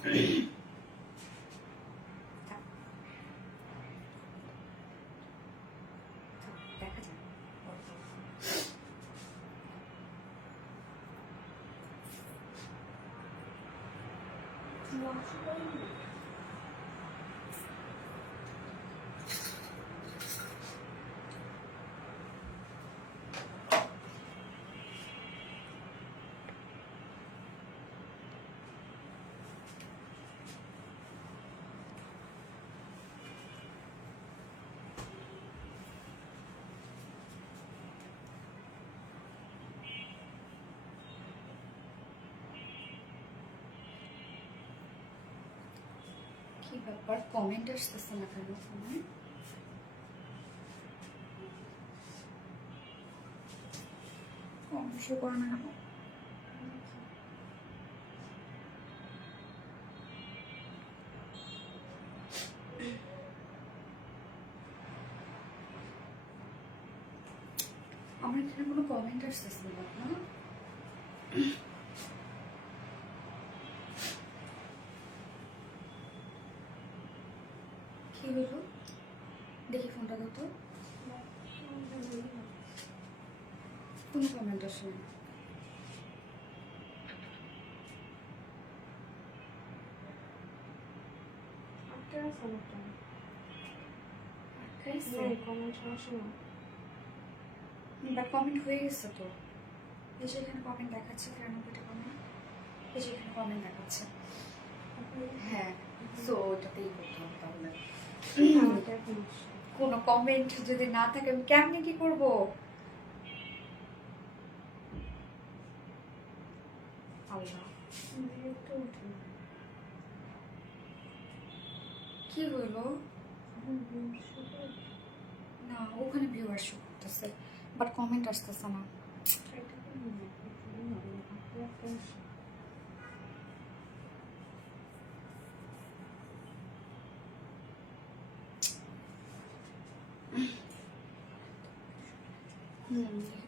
কি ব্যাপার, কমেন্ট আসতেছে না কেন ফোনে? কমেন্ট শো করে না কেন? আমার এখানে কোনো কমেন্ট আসতেছে না আপনার? কি হলো, দেখি ফোনটা দাও তো। কোনো কমেন্ট আসে না। কমেন্ট হয়ে গেছে তো, এই যে এখানে কমেন্ট দেখাচ্ছে 93টা কমেন্ট, এই যে এখানে কমেন্ট দেখাচ্ছে। হ্যাঁ, সো ওটাতেই করতে হবে তাহলে। কোনো কমেন্ট যদি না থাকে আমি কেমনে কি করবো? আল্লাহ, কি হইলো? না, ওখানে ভিউয়ার শো করতেছে বাট কমেন্ট আসতেছে না।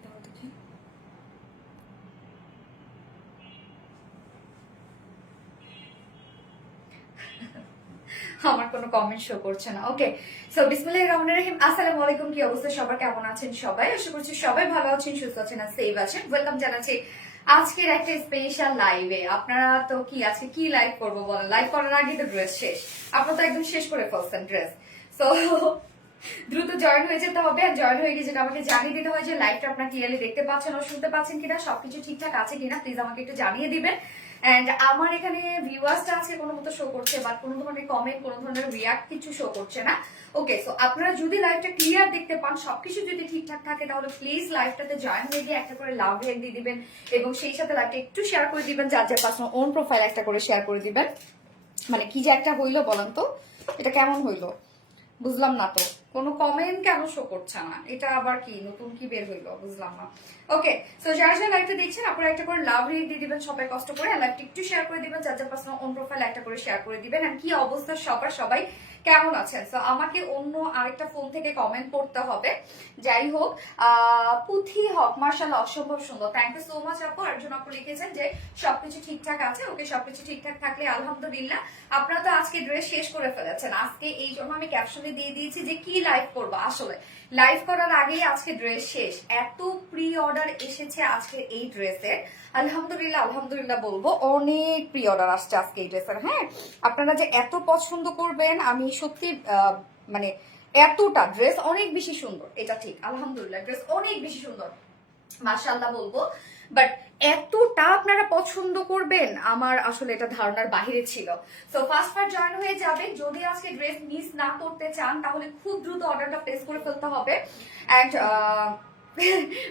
দাও দেখি। আমার কোনো কমেন্ট শো করছে না। ওকে, সো বিসমিল্লাহির রহমানির রহিম। আসসালামু আলাইকুম। কি অবস্থা সবার, কেমন আছেন সবাই? আশা করছি সবাই ভালো আছেন, সুস্থ আছেন আর সেভ আছেন। ওয়েলকাম জানাচ্ছি আজকের একটা স্পেশাল লাইভে। আপনারা তো কি আজকে কি লাইভ করবো বলেন? লাইভ করার আগে তো ড্রেস শেষ, আপনারা তো একদম শেষ করে ফেলছেন ড্রেস। সো দ্রুত জয়েন হয়ে যেতে হবে। আর জয়েন হয়ে গিয়ে যেটা আমাকে জানিয়ে দিতে হয় যে লাইভটা আপনারা ক্লিয়ারলি দেখতে পাচ্ছেন ও শুনতে পাচ্ছেন কিনা, সবকিছু ঠিকঠাক আছে কিনা প্লিজ আমাকে একটু জানিয়ে দিবেন। এন্ড আমার এখানে ভিউয়ার্সটা আছে কোনো মতো শো করছে, বাট কোনো ধরনের কমেন্ট, কোনো ধরনের রিয়াক্ট কিছু শো করছে না। ওকে, সো আপনারা যদি লাইভটা ক্লিয়ার দেখতে পান, সবকিছু যদি ঠিকঠাক থাকে, তাহলে প্লিজ লাইভটাতে জয়েন হয়ে গিয়ে একটা করে লাভ রেক দিয়ে দিবেন এবং সেই সাথে লাইভটা একটু শেয়ার করে দিবেন, যার যার পার্সোনাল ওন প্রোফাইল একটা করে শেয়ার করে দিবেন। মানে কি যে একটা হইলো বলেন তো, এটা কেমন হইলো বুঝলাম না তো। কোনো কমেন্ট কেন শো করছে না? এটা আবার কি নতুন কি বের হইলো বুঝলাম না। ওকে, সো যারা যারা লাইভটা দেখছেন আপনারা একটা করে লাভ রেট দিয়ে দিবেন সবাই কষ্ট করে, আর লাইভটা একটু শেয়ার করে দিবেন, যার যার পার্সোনাল ওন প্রোফাইল একটা করে শেয়ার করে দিবেন। আর কি অবস্থা সবার, সবাই কেমন আছেন? সো আমাকে অন্য আরেকটা ফোন থেকে কমেন্ট করতে হবে। যাই হোক, পুথি হক মার্শাল অসম্ভব সুন্দর, থ্যাংক ইউ সো মাচ আপু। একজন আপু লিখেছেন যে সবকিছু ঠিকঠাক আছে। ওকে, সবকিছু ঠিকঠাক থাকলে আলহামদুলিল্লাহ। আপনারা তো আজকে ড্রেস শেষ করে ফেলেছেন। আজকে এই জন্য আমি ক্যাপশনে দিয়ে দিয়েছি যে কি লাইভ করবো। আসলে লাইভ করার আগেই আজকে ড্রেস শেষ, এত প্রি অর্ডার এসেছে আজকে এই ড্রেসের। আলহামদুলিল্লাহ, আলহামদুলিল্লাহ বলবো, অনেক প্রি অর্ডার আসছে আজকে এই ড্রেসের। হ্যাঁ, আপনারা যে এত পছন্দ করবেন আমি সত্যি মানে এতটা ড্রেস অনেক বেশি সুন্দর, এটা ঠিক। আলহামদুলিল্লাহ, ড্রেস অনেক বেশি সুন্দর, মাশাআল্লাহ বলবো। বাট এতটা আপনারা পছন্দ করবেন আমার আসলে এটা ধারণার বাহিরে ছিল। সো ফার্স্ট জয়েন হয়ে যাবে। যদি আজকে ড্রেস মিস না করতে চান তাহলে খুব দ্রুত অর্ডারটা প্লেস করে ফেলতে হবে। এন্ড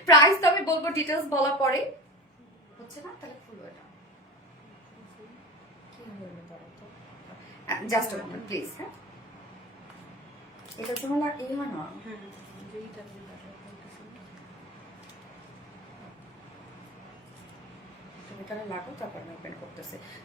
প্রাইস তো আমি বলবো ডিটেলস বলার পরে। হচ্ছে না তাহলে খুলবো এটা, কি হলো বলো তো? Just a moment please. হ্যাঁ, এটা তো হলো এই হয় না। হ্যাঁ, এইটা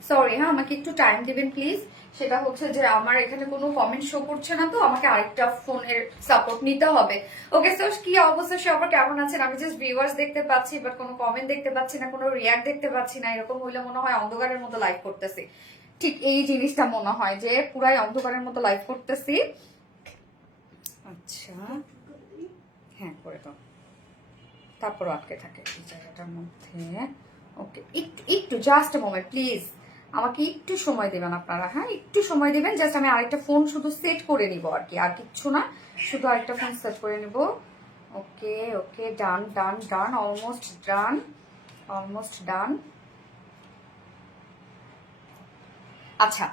সরি, হ্যাঁ আমাকে একটু টাইম দিবেন প্লিজ। সেটা হচ্ছে যে আমার এখানে কোনো কমেন্ট শো করছে না, তো আমাকে আরেকটা ফোনের সাপোর্ট নিতে হবে। ওকে, সো কি অবস্থা সবার, কেমন আছেন? আমি জাস্ট ভিউয়ার্স দেখতে পাচ্ছি বাট কোনো কমেন্ট দেখতে পাচ্ছি না, কোনো রিয়াক্ট দেখতে পাচ্ছি না। এরকম হইলে মনে হয় অন্ধকারের মতো লাইভ করতেছি। ঠিক এই জিনিসটা মনে হয় যে পুরাই অন্ধকারের মতো লাইভ করতেছি। আচ্ছা হ্যাঁ করে দাও, তারপর আটকে থাকে এই জায়গাটার মধ্যে। ওকে একটু জাস্ট মোমেন্ট প্লিজ, আমাকে একটু সময় দেবেন আপনারা, হ্যাঁ একটু সময় দেবেন। জাস্ট আমি আরেকটা ফোন শুধু সেট করে নিব আর কি, আর কিচ্ছু না, শুধু আরেকটা ফোন সেট করে নিব। ওকে ওকে ডান ডান ডান, অলমোস্ট ডান, অলমোস্ট ডান। আচ্ছা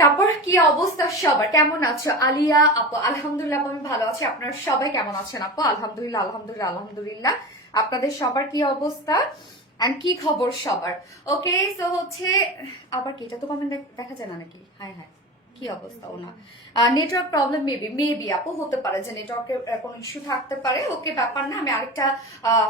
তারপর কি অবস্থা সবার, কেমন আছো? আলিয়া আপু আলহামদুলিল্লাহ আপু আমি ভালো আছি, আপনারা সবাই কেমন আছেন আপু? আলহামদুলিল্লাহ আলহামদুলিল্লাহ আলহামদুলিল্লাহ। আপনাদের সবার কি অবস্থা এন্ড কি খবর সবার? ওকে সো হচ্ছে আবার কি, এটা তো কমেন্ট দেখা যায় না নাকি? হ্যাঁ হ্যাঁ কি অবস্থা? ও না নেটওয়ার্ক প্রবলেম, মেবি আপু হতে পারে যে নেটওয়ার্কের কোনো ইস্যু থাকতে পারে। ওকে ব্যাপার না, আমি আরেকটা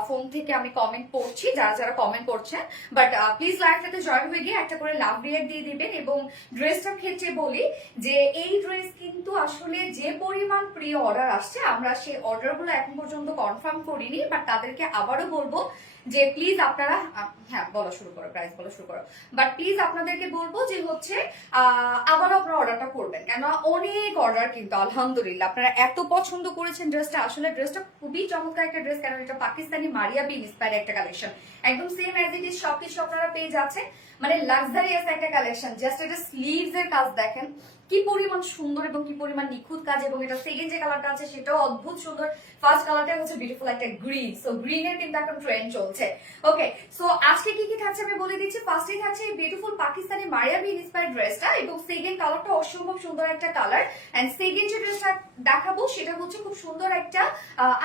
ফোন থেকে আমি কমেন্ট পড়ছি, যারা যারা কমেন্ট করছেন। বাট প্লিজ লাইভটাতে জয়েন হয়ে গিয়ে একটা করে লাভ রিয়াক্ট দিয়ে দিবেন। এবং ড্রেসটার ক্ষেত্রে বলি যে এই ড্রেস কিন্তু আসলে যে পরিমাণ প্রি অর্ডার আসছে, আমরা সেই অর্ডারগুলো এখন পর্যন্ত কনফার্ম করিনি, বাট তাদেরকে আবারও বলবো যে প্লিজ আপনারা, হ্যাঁ বলা শুরু করো, প্রাইস বলা শুরু করো। বাট প্লিজ আপনাদেরকে বলবো যে হচ্ছে আবারও আপনারা অর্ডারটা করবেন, কেন অনেক অর্ডার কিন্তু আলহামদুলিল্লাহ আপনারা এত পছন্দ করেছেন ড্রেসটা। আসলে ড্রেসটা খুবই চমৎকার একটা ড্রেস, কারণ এটা পাকিস্তানি মারিয়া বি ইন্সপায়ার্ড একটা কালেকশন, একদম সেম অ্যাজ ইট ইজ সবকিছু আপনারা পেয়ে যাচ্ছেন, মানে লাক্সারিয়াস একটা কালেকশন। জাস্ট এটা স্লিভস এর কাজ দেখেন কি পরিমাণ সুন্দর এবং কি পরিমাণ নিখুঁত কাজ, এবং এটা সেকেন্ড যে কালারটা আছে সেটাও অদ্ভুত সুন্দর। ফার্স্ট কালারটা হচ্ছে বিউটিফুল একটা গ্রিন, সো গ্রিনের কিন্তু এখন ট্রেন্ড চলছে। ওকে সো আজকে কি কি থাকছে আমি বলে দিচ্ছি। ফার্স্টে থাকছে এই বিউটিফুল পাকিস্তানি মারিয়াবি ইন্সপায়ার্ড ড্রেসটা, এবং সেকেন্ড কালারটা অসম্ভব সুন্দর একটা কালার। এন্ড সেকেন্ড যে ড্রেসটা দেখাবো সেটা হচ্ছে খুব সুন্দর একটা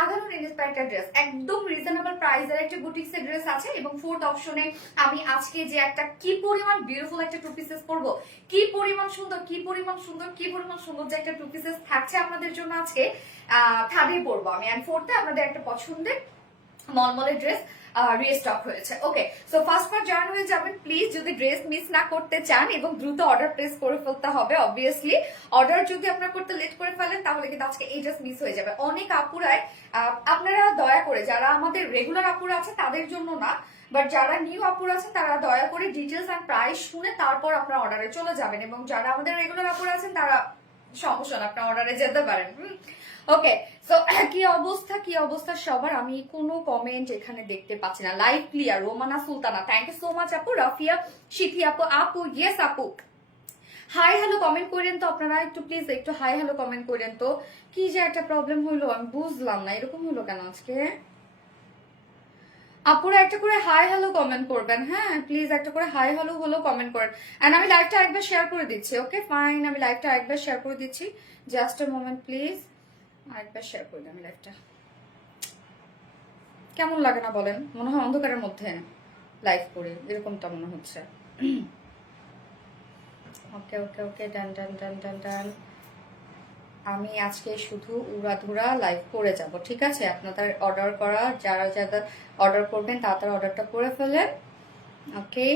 আগানোর ইন্সপায়ার্ড একটা ড্রেস, একদম রিজনেবল প্রাইসের একটা বুটিক্সের ড্রেস আছে। এবং ফোর্থ অপশনে আমি আজকে যে একটা কি পরিমাণ বিউটিফুল একটা টু পিসেস পরবো, কি পরিমাণ সুন্দর কি পরিমাণ সুন্দর কি পরিমাণ সুন্দর যে একটা টু পিসেস থাকছে আপনাদের জন্য আজকে থার্ডে পরবো আমি। এন্ড ফোর্থে আপনাদের একটা পছন্দের মলমলের ড্রেস রিস্টক হয়েছে। Okay so first part join হয়ে যাবেন প্লিজ, যদি ড্রেস মিস না করতে চান, এবং দ্রুত অর্ডার প্লেস করে ফেলতে হবে। অবভিয়াসলি অর্ডার যদি আপনারা করতে লেট করে ফেলেন তাহলে কিন্তু আজকে এই ড্রেস মিস হয়ে যাবে। অনেক আপুরাই আপনারা দয়া করে, যারা আমাদের রেগুলার আপুরা আছে তাদের জন্য না, বাট যারা নিউ আপুর আছেন তারা দয়া করে ডিটেলস এন্ড প্রাইস শুনে তারপর আপনারা অর্ডারে চলে যাবেন, এবং যারা আমাদের রেগুলার আপুর আছেন তারা সমস্যা না, আপনারা অর্ডারে যেতে পারেন। ওকে সো কি অবস্থা কি অবস্থা সবার, আমি কোনো কমেন্ট এখানে দেখতে পাচ্ছি না। Live clear, Romana Sultana thank you so much আপু। রাফিয়া শিথি আপু, আপু ইয়েস আপু হাই হ্যালো কমেন্ট করেন তো আপনারা একটু প্লিজ, একটু হাই হ্যালো কমেন্ট করেন তো। কি যে একটা প্রবলেম হইলো আমি বুঝলাম না, এরকম হইলো কেন আজকে? আপুরা একটা করে হাই হ্যালো কমেন্ট করবেন, হ্যাঁ প্লিজ একটা করে হাই হ্যালো হলো কমেন্ট করেন। এন্ড আমি লাইভটা একবার শেয়ার করে দিচ্ছি। ওকে ফাইন, আমি লাইভটা একবার শেয়ার করে দিচ্ছি, জাস্ট আ মোমেন্ট প্লিজ। আরেকবার শেয়ার করে দিই আমি লাইভটা। কেমন লাগে না বলেন? মনে হয় অন্ধকারের মধ্যে লাইভ করে এরকমটা মনে হচ্ছে। ওকে ওকে ওকে ডান ডান ডান ডান ডান। আমি আজকে শুধু উড়াধুরা লাইভ করে যাব, ঠিক আছে? আপনাদের অর্ডার করা, যারা যারা অর্ডার করবেন তাড়াতাড়ি অর্ডারটা করে ফেলেন। ওকে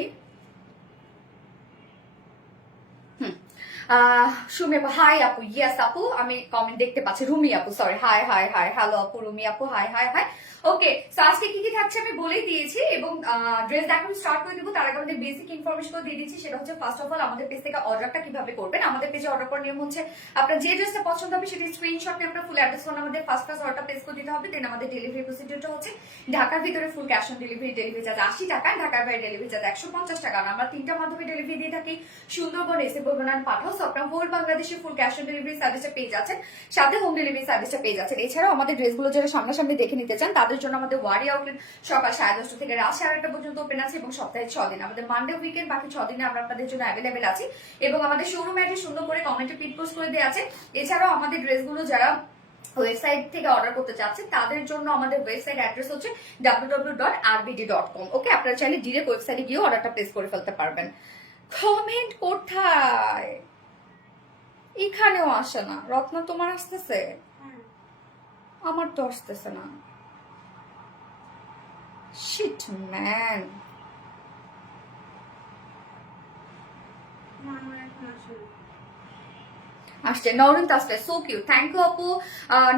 সুমি আপু হাই আপু, ইয়েস আপু আমি কমেন্ট দেখতে পাচ্ছি। রুমি আপু sorry, high high hi hello আপু, রুমি আপু high high high. Okay so আজকে কি কি থাকছে আমি বলেই দিয়েছি, এবং ড্রেস দেখানো স্টার্ট করে দিব তার আগে আমাদের বেসিক ইনফরমেশন দিয়ে দিচ্ছি। সেটা হচ্ছে ফার্স্ট অফ অল আমাদের পেজ থেকে অর্ডারটা কিভাবে করবেন। আমাদের পেজে অর্ডার করার নিয়ম হচ্ছে আপনার যে ড্রেসটা পছন্দ হবে সেটি স্ক্রিনশট নিয়ে আপনার ফুল অ্যাড্রেস ফোন আমাদের ফার্স্ট অর্ডারটা প্লেস করে দিতে হবে। দেন আমাদের ডেলিভারি প্রসিডিউরটা হচ্ছে ঢাকার ভিতরে full cash on delivery, delivery charge 80 টাকা, ঢাকার বাইরে ডেলিভারি চার্জ 150 টাকা। আমরা তিনটা মাধ্যমে ডেলিভারি দিয়ে থাকি, সুন্দরবন, এসে বলবেন পাঠাও। সো আপনার হোল বাংলাদেশে ফুল ক্যাশ অন ডেলিভারি সার্ভিসটা পেয়ে যাচ্ছেন, সাথে হোম ডেলিভারি সার্ভিসটা পেয়ে যাচ্ছেন। এছাড়াও আমাদের ড্রেসগুলো যারা সামনাসামনি দেখে নিতে চান তাদের জন্য আমাদের ওয়ারি আউটলেট সকাল 10:30 থেকে রাত 8:30 পর্যন্ত ওপেন আছে, এবং সপ্তাহে 6 দিন। আমাদের মানডে উইকেন্ড বাকি 6 দিনে আমরা আপনাদের জন্য অ্যাভেলেবেল আছি, এবং আমাদের শোরুম অ্যাড্রেস সুন্দর করে কমেন্টে পিন পোস্ট করে দেওয়া আছে। এছাড়াও আমাদের ড্রেসগুলো যারা ওয়েবসাইট থেকে অর্ডার করতে চাচ্ছেন তাদের জন্য আমাদের ওয়েবসাইট অ্যাড্রেস হচ্ছে www.rbd.com। ওকে আপনারা চাইলে ডিরেক্ট ওয়েবসাইটে গিয়ে অর্ডারটা প্লেস করে ফেলতে পারবেন। কমেন্ট কোথায়? এখানেও আসে না। রত্না তোমার আসতেছে? আমার তো আসতেছে না। Shit man. আসছে Nowrin Tasfia, so cute, thank you আপু।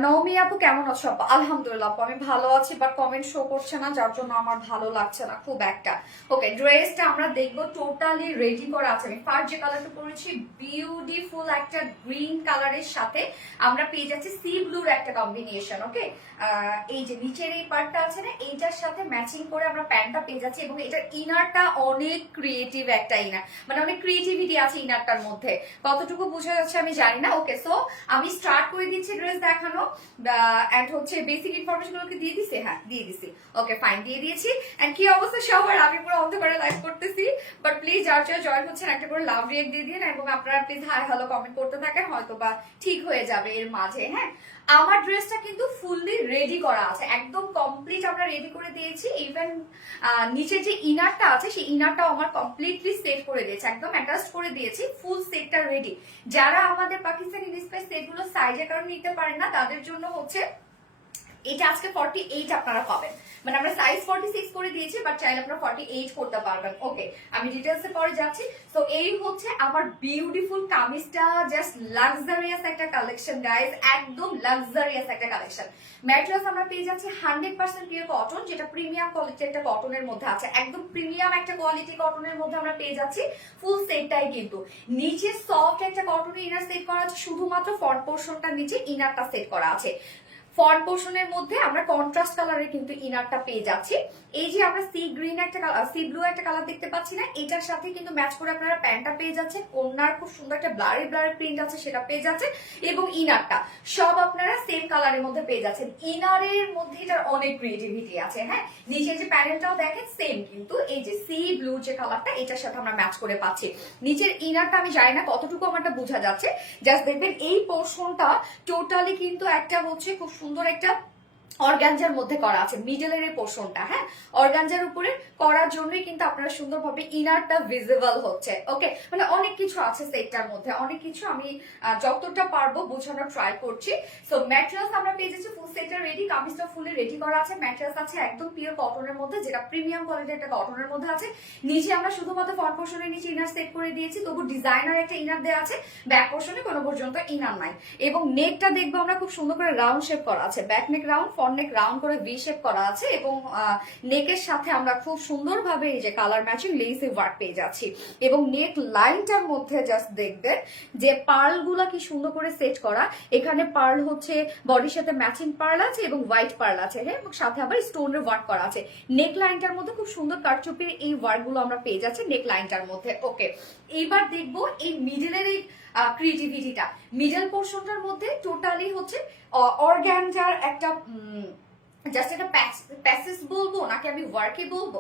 নওমি আপু কেমন আছো আপু? আলহামদুলিল্লাহ আপু আমি ভালো আছি, বাট কমেন্ট শো করছে না, যার জন্য আমার ভালো লাগছে না খুব একটা। ওকে, ড্রেসটা আমরা দেখবো, টোটালি রেডি করা আছে। আমি ফার্স্ট যে কালারটা পরেছি বিউটিফুল একটা গ্রিন কালারের সাথে আমরা পেয়ে যাচ্ছি সি ব্লুর একটা কম্বিনেশন। ওকে, এই যে নিচের এই পার্টটা আছে না, এইটার সাথে ম্যাচিং করে আমরা প্যান্টটা পেয়ে যাচ্ছি, এবং এটার ইনারটা অনেক ক্রিয়েটিভ একটা ইনার, মানে অনেক ক্রিয়েটিভিটি আছে ইনারটার মধ্যে, কতটুকু বোঝা যাচ্ছে আমি জানি না। ওকে, সো আমি স্টার্ট করে দিচ্ছি ড্রেস দেখানো, এন্ড হচ্ছে বেসিক ইনফরমেশন গুলোকে দিয়ে দিছি, হ্যাঁ দিয়ে দিছি। ওকে ফাইন, দিয়ে দিয়েছি। এন্ড কি অবস্থা সবার? আমি পুরো অন্ধকারে লাইভ করতেছি, বাট প্লিজ যার যারা জয়েন হচ্ছেন একটা করে লাভ রিয়েক্ট দিয়ে দিন, এবং আপনারা প্লিজ হাই হ্যালো কমেন্ট করতে থাকেন, হয়তো বা ঠিক হয়ে যাবে এর মাঝে। হ্যাঁ, আমার ড্রেসটা কিন্তু ফুললি রেডি করা আছে, একদম কমপ্লিট আমরা রেডি করে দিয়েছি। ইভেন নিচে যে ইনারটা আছে সেই ইনারটাও আমার কমপ্লিটলি সেট করে দিয়েছে, একদম অ্যাটাচ করে দিয়েছি, ফুল সেটটা রেডি। যারা আমাদের পাকিস্তানি ডিসপ্লে সেটগুলো সাইজের কারণে নিতে পারেন না, তাদের জন্য হচ্ছে এটা আজকে 48 আপনারা পাবেন, মানে আমরা সাইজ 46 করে দিয়েছি, বাট চাইলে আপনারা 48 করতে পারবেন। ওকে, আমি ডিটেলসে পরে যাচ্ছি। সো এই হচ্ছে আমার বিউটিফুল কামিজটা, জাস্ট লাক্সারিয়াস একটা কালেকশন গাইজ, একদম লাক্সারিয়াস একটা কালেকশন। ম্যাটেরিয়ালস আমরা পেয়ে যাচ্ছি 100% পিওর কটন, যেটা প্রিমিয়াম কোয়ালিটির একটা কটনের মধ্যে আছে, একদম প্রিমিয়াম একটা কোয়ালিটি কটনের মধ্যে আমরা পেয়ে যাচ্ছি ফুল সেটটাই। কিন্তু নিচে সফট একটা কটনের ইনার সেট করা আছে, শুধুমাত্র ফ্রন্ট পোর্শনটার নিচে ইনারটা সেট করা আছে। ফ্রন্ট পোর্শনের মধ্যে আমরা কন্ট্রাস্ট কালারের কিন্তু ইনারটা পেয়ে যাচ্ছি। এই যে আমরা সি গ্রিন একটা সি ব্লু একটা কালার দেখতে পাচ্ছি না, এটার সাথে কিন্তু ম্যাচ করে আপনারা প্যান্টটা পেয়ে যাচ্ছেন, ওনার খুব সুন্দর একটা ব্লারি ব্লারি প্রিন্ট আছে সেটা পেয়ে যাচ্ছেন, এবং ইনারটা সব আপনারা সেম কালারের মধ্যে পেয়ে যাচ্ছেন। ইনারের মধ্যে এটার অনেক ক্রিয়েটিভিটি আছে। হ্যাঁ, নিচের যে প্যানেলটাও দেখেন সেম, কিন্তু এই যে সি ব্লু যে কালারটা এটার সাথে আমরা ম্যাচ করে পাচ্ছি। নিচের ইনারটা আমি জানি না কতটুকু আমারটা বোঝা যাচ্ছে, জাস্ট দেখবেন এই পোর্শনটা টোটালি কিন্তু একটা হচ্ছে খুব সুন্দর একটা অর্গানজার মধ্যে করা আছে, মিডলের এই পোর্শনটা। হ্যাঁ, অর্গানজার উপরে করার জন্যই কিন্তু আপনারা সুন্দরভাবে ইনারটা ভিজিবল হচ্ছে। ওকে, মানে অনেক কিছু আছে সেটটার মধ্যে, অনেক কিছু আমি যতটা পারবো বোঝানোর ট্রাই করছি। সো ম্যাটেরিয়ালস আমরা পেয়ে যাচ্ছি ফুল সেটটা রেডি, কামিজটা ফুলি রেডি করা আছে। ম্যাটেরিয়ালস আছে একদম পিওর কটনের মধ্যে, যেটা প্রিমিয়াম কোয়ালিটির একটা কটনের মধ্যে আছে। নিচে আমরা শুধুমাত্র ফ্রন্ট পোর্শনের নিচে ইনার সেট করে দিয়েছি, তবু ডিজাইনার একটা ইনার দেওয়া আছে, ব্যাক পোর্শনে কোনো পর্যন্ত ইনার নাই। এবং নেকটা দেখবো আমরা খুব সুন্দর করে রাউন্ড শেপ করা আছে, ব্যাক নেক রাউন্ড, ফ্রন্ট নেক রাউন্ড করে ভি শেপ করা আছে, এবং নেকের সাথে আমরা খুব সুন্দরভাবে এই যে কালার ম্যাচিং লেসে ওয়ার্ক পেয়ে যাচ্ছি। এবং নেক লাইনটার মধ্যে জাস্ট দেখবেন যে পার্ল গুলা কি সুন্দর করে সেট করা, এখানে পার্ল হচ্ছে বডির সাথে ম্যাচিং পার্ল আছে এবং হোয়াইট পার্ল আছে। হ্যাঁ, এবং সাথে আবার স্টোনের ওয়ার্ক করা আছে। নেক লাইনটার মধ্যে খুব সুন্দর কারচুপির এই ওয়ার্ক গুলো আমরা পেয়ে যাচ্ছি নেক লাইনটার মধ্যে। ওকে, এইবার দেখবো এই মিডলের এই ক্রিয়েটিভিটিটা। মিডল পোর্শনটার মধ্যে টোটালি হচ্ছে অর্গানজার একটা জাস্ট একটা প্যাসেজ বলবো নাকি আমি ওয়ার্কে বলবো,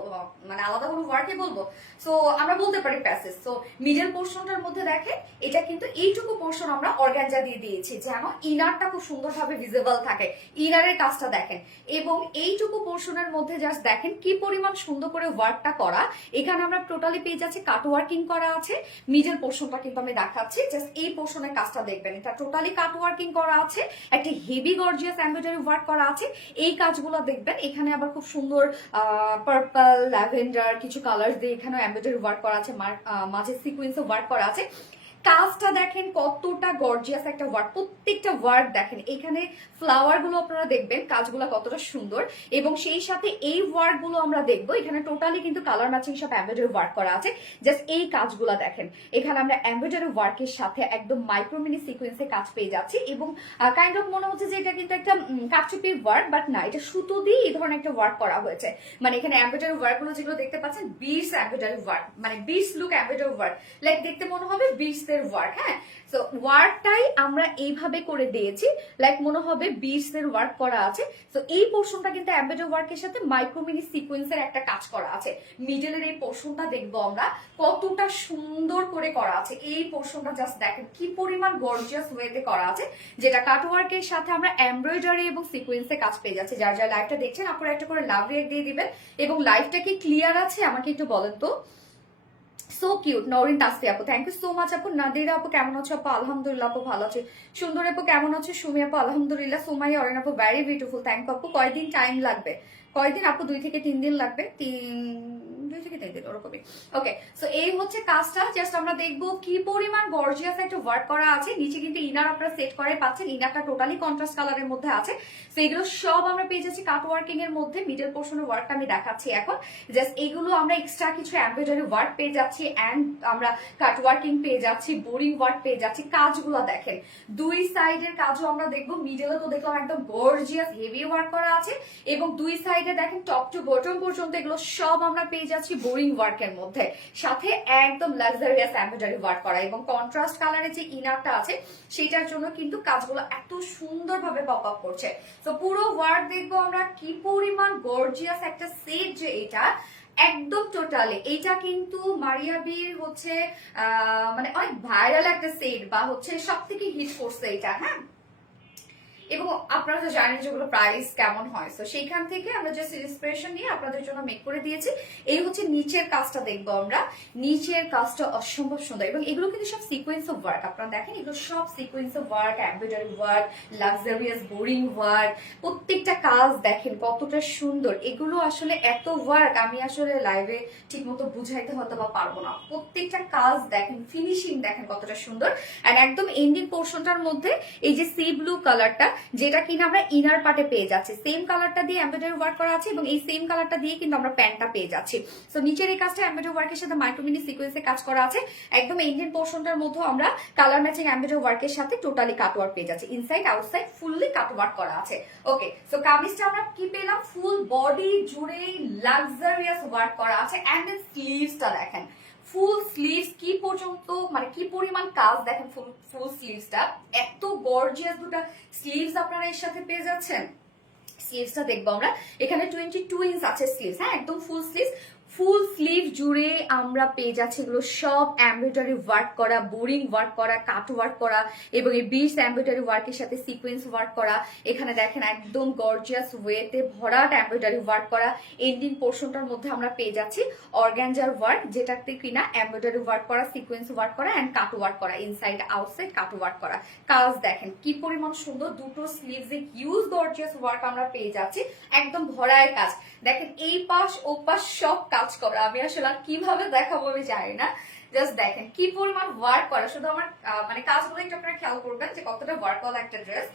মানে আলাদা কোনো ওয়ার্কে বলবো, সো আমরা বলতে পারি প্যাসেজ। সো মিডল পোর্শনটার মধ্যে দেখেন এটা কিন্তু এইটুকু পোর্শন আমরা অর্গানজা দিয়ে দিয়েছি, যেন ইনারটা খুব সুন্দরভাবে ভিজিবল থাকে। ইনারের কাজটা দেখেন, এবং এইটুকু পোর্শনের মধ্যে জাস্ট দেখেন কি পরিমাণ সুন্দর করে ওয়ার্কটা করা। এখানে আমরা টোটালি পেয়ে যাচ্ছি কাট ওয়ার্কিং করা আছে। মিডল পোর্শনটা কিন্তু আমি দেখাচ্ছি, জাস্ট এই পোর্শনের কাজটা দেখবেন, এটা টোটালি কাট ওয়ার্কিং করা আছে, একটা হেভি গর্জিয়াস এমব্রয়ডারি ওয়ার্ক করা আছে। এই কাজগুলো দেখবেন, এখানে আবার খুব সুন্দর পার্পল ল্যাভেন্ডার কিছু কালার দিয়ে এখানে এমব্রয়ডারি ওয়ার্ক করা আছে, মাঝে সিকোয়েন্সে ওয়ার্ক করা আছে। কাজটা দেখেন কতটা গর্জিয়াস একটা ওয়ার্ক, প্রত্যেকটা ওয়ার্ক দেখেন, এখানে ফ্লাওয়ার গুলো আপনারা দেখবেন কাজগুলো কতটা সুন্দর, এবং সেই সাথে এই ওয়ার্ক গুলো আমরা দেখবো এখানে টোটালি কিন্তু কালার ম্যাচিং সব এমব্রয়ডারি ওয়ার্ক করা আছে। জাস্ট এই কাজগুলো দেখেন, এখানে আমরা এমব্রয়ডারি ওয়ার্কের সাথে একদম মাইক্রোমিনি সিকোয়েন্সে কাজ পেয়ে যাচ্ছি, এবং কাইন্ড অফ মনে হচ্ছে যে এটা কিন্তু একটা কারচুপির ওয়ার্ক, বাট না, এটা সুতো দিয়ে এই ধরনের একটা ওয়ার্ক করা হয়েছে। মানে এখানে এমব্রয়ডারি ওয়ার্ক গুলো যেগুলো দেখতে পাচ্ছেন বিটস এমব্রয়ডারি ওয়ার্ক, মানে beads look embroidery work, like দেখতে মনে হবে বিটস এর ওয়ার্ক। হ্যাঁ, সো ওয়ার্কটাই আমরা এইভাবে করে দিয়েছি, লাইক মনে হবে বিটস এর ওয়ার্ক করা আছে। সো এই পোর্শনটা কিন্তু এমব্রয়ডারি ওয়ার্কের সাথে মাইক্রোমিনি সিকোয়েন্সের একটা কাজ করা আছে। মিডলের এই পোর্শনটা দেখবো আমরা কতটা সুন্দর করে করা আছে। এই পোর্শনটা জাস্ট দেখেন কি পরিমাণ গর্জিয়াস ওয়েতে করা আছে, যেটা কাট ওয়ার্কের সাথে আমরা এমব্রয়ডারি এবং সিকোয়েন্সে কাজ পেয়ে যাচ্ছি। যার যার লাইভটা দেখছেন আপনারা একটা করে লাভ রেট দিয়ে দিবেন, এবং লাইভটা কি ক্লিয়ার আছে আমাকে একটু বলেন তো। সো কিউট নওরিন তাসফি আপু, থ্যাংক ইউ সো মাচ আপু। নাদিরা আপু কেমন আছো আপু? আলহামদুলিল্লাহ আপু ভালো আছে। সুন্দর আপু কেমন আছে? সুমি আপু আলহামদুলিল্লাহ। সুমাইয়া অরিন আপু ভেরি বিউটিফুল, থ্যাংক ইউ আপু। কয়দিন টাইম লাগবে? কয়দিন আপু? 2 থেকে 3 দিন লাগবে। 2 থেকে দিন ওরকমই। ওকে, সো এই হচ্ছে কাজটা। জাস্ট আমরা দেখবো কি পরিমাণ গর্জিয়াস একটা ওয়ার্ক করা আছে। নিচে কিন্তু ইনার আপনারা সেট করে পাচ্ছেন, ইনারটা টোটালি কন্ট্রাস্ট কালারের মধ্যে আছে। তো এগুলো সব আমরা পেয়ে যাচ্ছি কাট ওয়ার্কিং এর মধ্যে। মিডল পোর্শনের ওয়ার্কটা আমি দেখাচ্ছি এখন। জাস্ট এগুলো আমরা এক্সট্রা কিছু এমব্রয়ডারি ওয়ার্ক পেয়ে যাচ্ছি, এন্ড আমরা কাট ওয়ার্কিং পেয়ে যাচ্ছি, বোরিং ওয়ার্ক পেয়ে যাচ্ছি। কাজগুলো দেখেন, দুই সাইডের কাজও আমরা দেখবো। মিডলে তো দেখলাম একদম গর্জিয়াস হেভি ওয়ার্ক করা আছে, এবং দুই সাইডে দেখেন টপ টু বটম পর্যন্ত এগুলো সব আমরা পেয়ে যাচ্ছি বোরিং ওয়ার্কের মধ্যে, সাথে একদম লাক্সারিয়াস এমব্রয়ডারি ওয়ার্ক করা। এবং কন্ট্রাস্ট কালারের যে ইনারটা আছে সেটার জন্য কিন্তু কাজগুলো এত সুন্দরভাবে পপ আপ করছে। তো পুরো ওয়ার্ক দেখবো আমরা কি পরিমাণ গর্জিয়াস একটা সেট যে এটা একদম টোটালি। এটা কিন্তু মারিয়াবির হচ্ছে মানে অনেক ভাইরাল একটা সেট, বা হচ্ছে সব থেকে হিট করছে এটা। হ্যাঁ, এবং আপনারা তো জানেন যেগুলো প্রাইস কেমন হয়, তো সেইখান থেকে আমরা জাস্ট ইন্সপিরেশন নিয়ে আপনাদের জন্য মেক করে দিয়েছি। এই হচ্ছে নিচের কাজটা দেখবো আমরা। নিচের কাজটা অসম্ভব সুন্দর, এবং এগুলো কিন্তু সব সিকোয়েন্স অফ ওয়ার্ক। আপনারা দেখেন এগুলো সব sequence of work, embroidery work, luxurious boring work. প্রত্যেকটা কাজ দেখেন কতটা সুন্দর। এগুলো আসলে এত ওয়ার্ক আমি আসলে লাইভে ঠিক মতো বুঝাইতে হয়তো বা পারবো না। প্রত্যেকটা কাজ দেখেন, ফিনিশিং দেখেন কতটা সুন্দর। আর একদম এন্ডিং পোর্শনটার মধ্যে এই যে সি ব্লু কালারটা, যেটা কিনা আমরা ইনার পার্টে পেয়ে যাচ্ছি, সেম কালারটা দিয়ে এমব্রয়ডারি ওয়ার্ক করা আছে, এবং এই সেম কালারটা দিয়ে কিন্তু আমরা প্যান্টটা পেয়ে যাচ্ছি। তো নিচের এই কাজটা এমব্রয়ডারি ওয়ার্কের সাথে মাইক্রোমিনি সিকোয়েন্সে কাজ করা আছে। একদম ইন্ডিয়ান পোর্শনটার মধ্যে আমরা কালার ম্যাচিং এমব্রয়ডারি ওয়ার্কের সাথে টোটালি কাট ওয়ার্ক পেয়ে যাচ্ছি। ইনসাইড আউটসাইড ফুললি কাট ওয়ার্ক করা আছে। ওকে, সো কামিজটা আমরা কি পেলাম, ফুল বডি জুড়ে লাক্সারিয়াস ওয়ার্ক করা আছে। এন্ড দেন স্লিভসটা দেখেন, ফুল স্লিভস কি পর্যন্ত, মানে কি পরিমাণ কাজ দেখেন। ফুল স্লিভসটা এত গর্জিয়াস, দুটো স্লিভস আপনারা এর সাথে পেয়ে যাচ্ছেন। স্লিভসটা দেখবো আমরা, এখানে 22 ইঞ্চ আছে স্লিভস। হ্যাঁ, একদম ফুল স্লিভস। ফুল স্লিভ জুড়ে আমরা পেয়ে যাচ্ছি এগুলো সব এমব্রয়ডারি ওয়ার্ক করা, বোরিং ওয়ার্ক করা, কাট ওয়ার্ক করা, এবং এই বিটস এমব্রয়ডারি ওয়ার্কের সাথে সিকোয়েন্স ওয়ার্ক করা। এখানে দেখেন একদম গর্জিয়াস ওয়েতে ভরাট এমব্রয়ডারি ওয়ার্ক করা। এন্ডিং পোর্শনটার মধ্যে আমরা পেয়ে যাচ্ছি অর্গানজার ওয়ার্ক, যেটাতে কিনা এমব্রয়ডারি ওয়ার্ক করা, সিকোয়েন্স ওয়ার্ক করা, এন্ড কাট ওয়ার্ক করা। ইনসাইড আউটসাইড কাট ওয়ার্ক করা। কাজ দেখেন কি পরিমাণ সুন্দর। দুটো স্লিভসে হিউজ গর্জিয়াস ওয়ার্ক আমরা পেয়ে যাচ্ছি, একদম ভরায়ের কাজ। দেখেন এই পাশ ও পাশ সব কাজ করা। আমি আসলে কিভাবে দেখাবো আমি জানি না। জাস্ট দেখেন কি পরিমাণ ওয়ার্ক করা। শুধু আমার মানে কাজগুলো একটু আপনারা খেয়াল করবেন যে কতটা ওয়ার্ক করা একটা ড্রেস।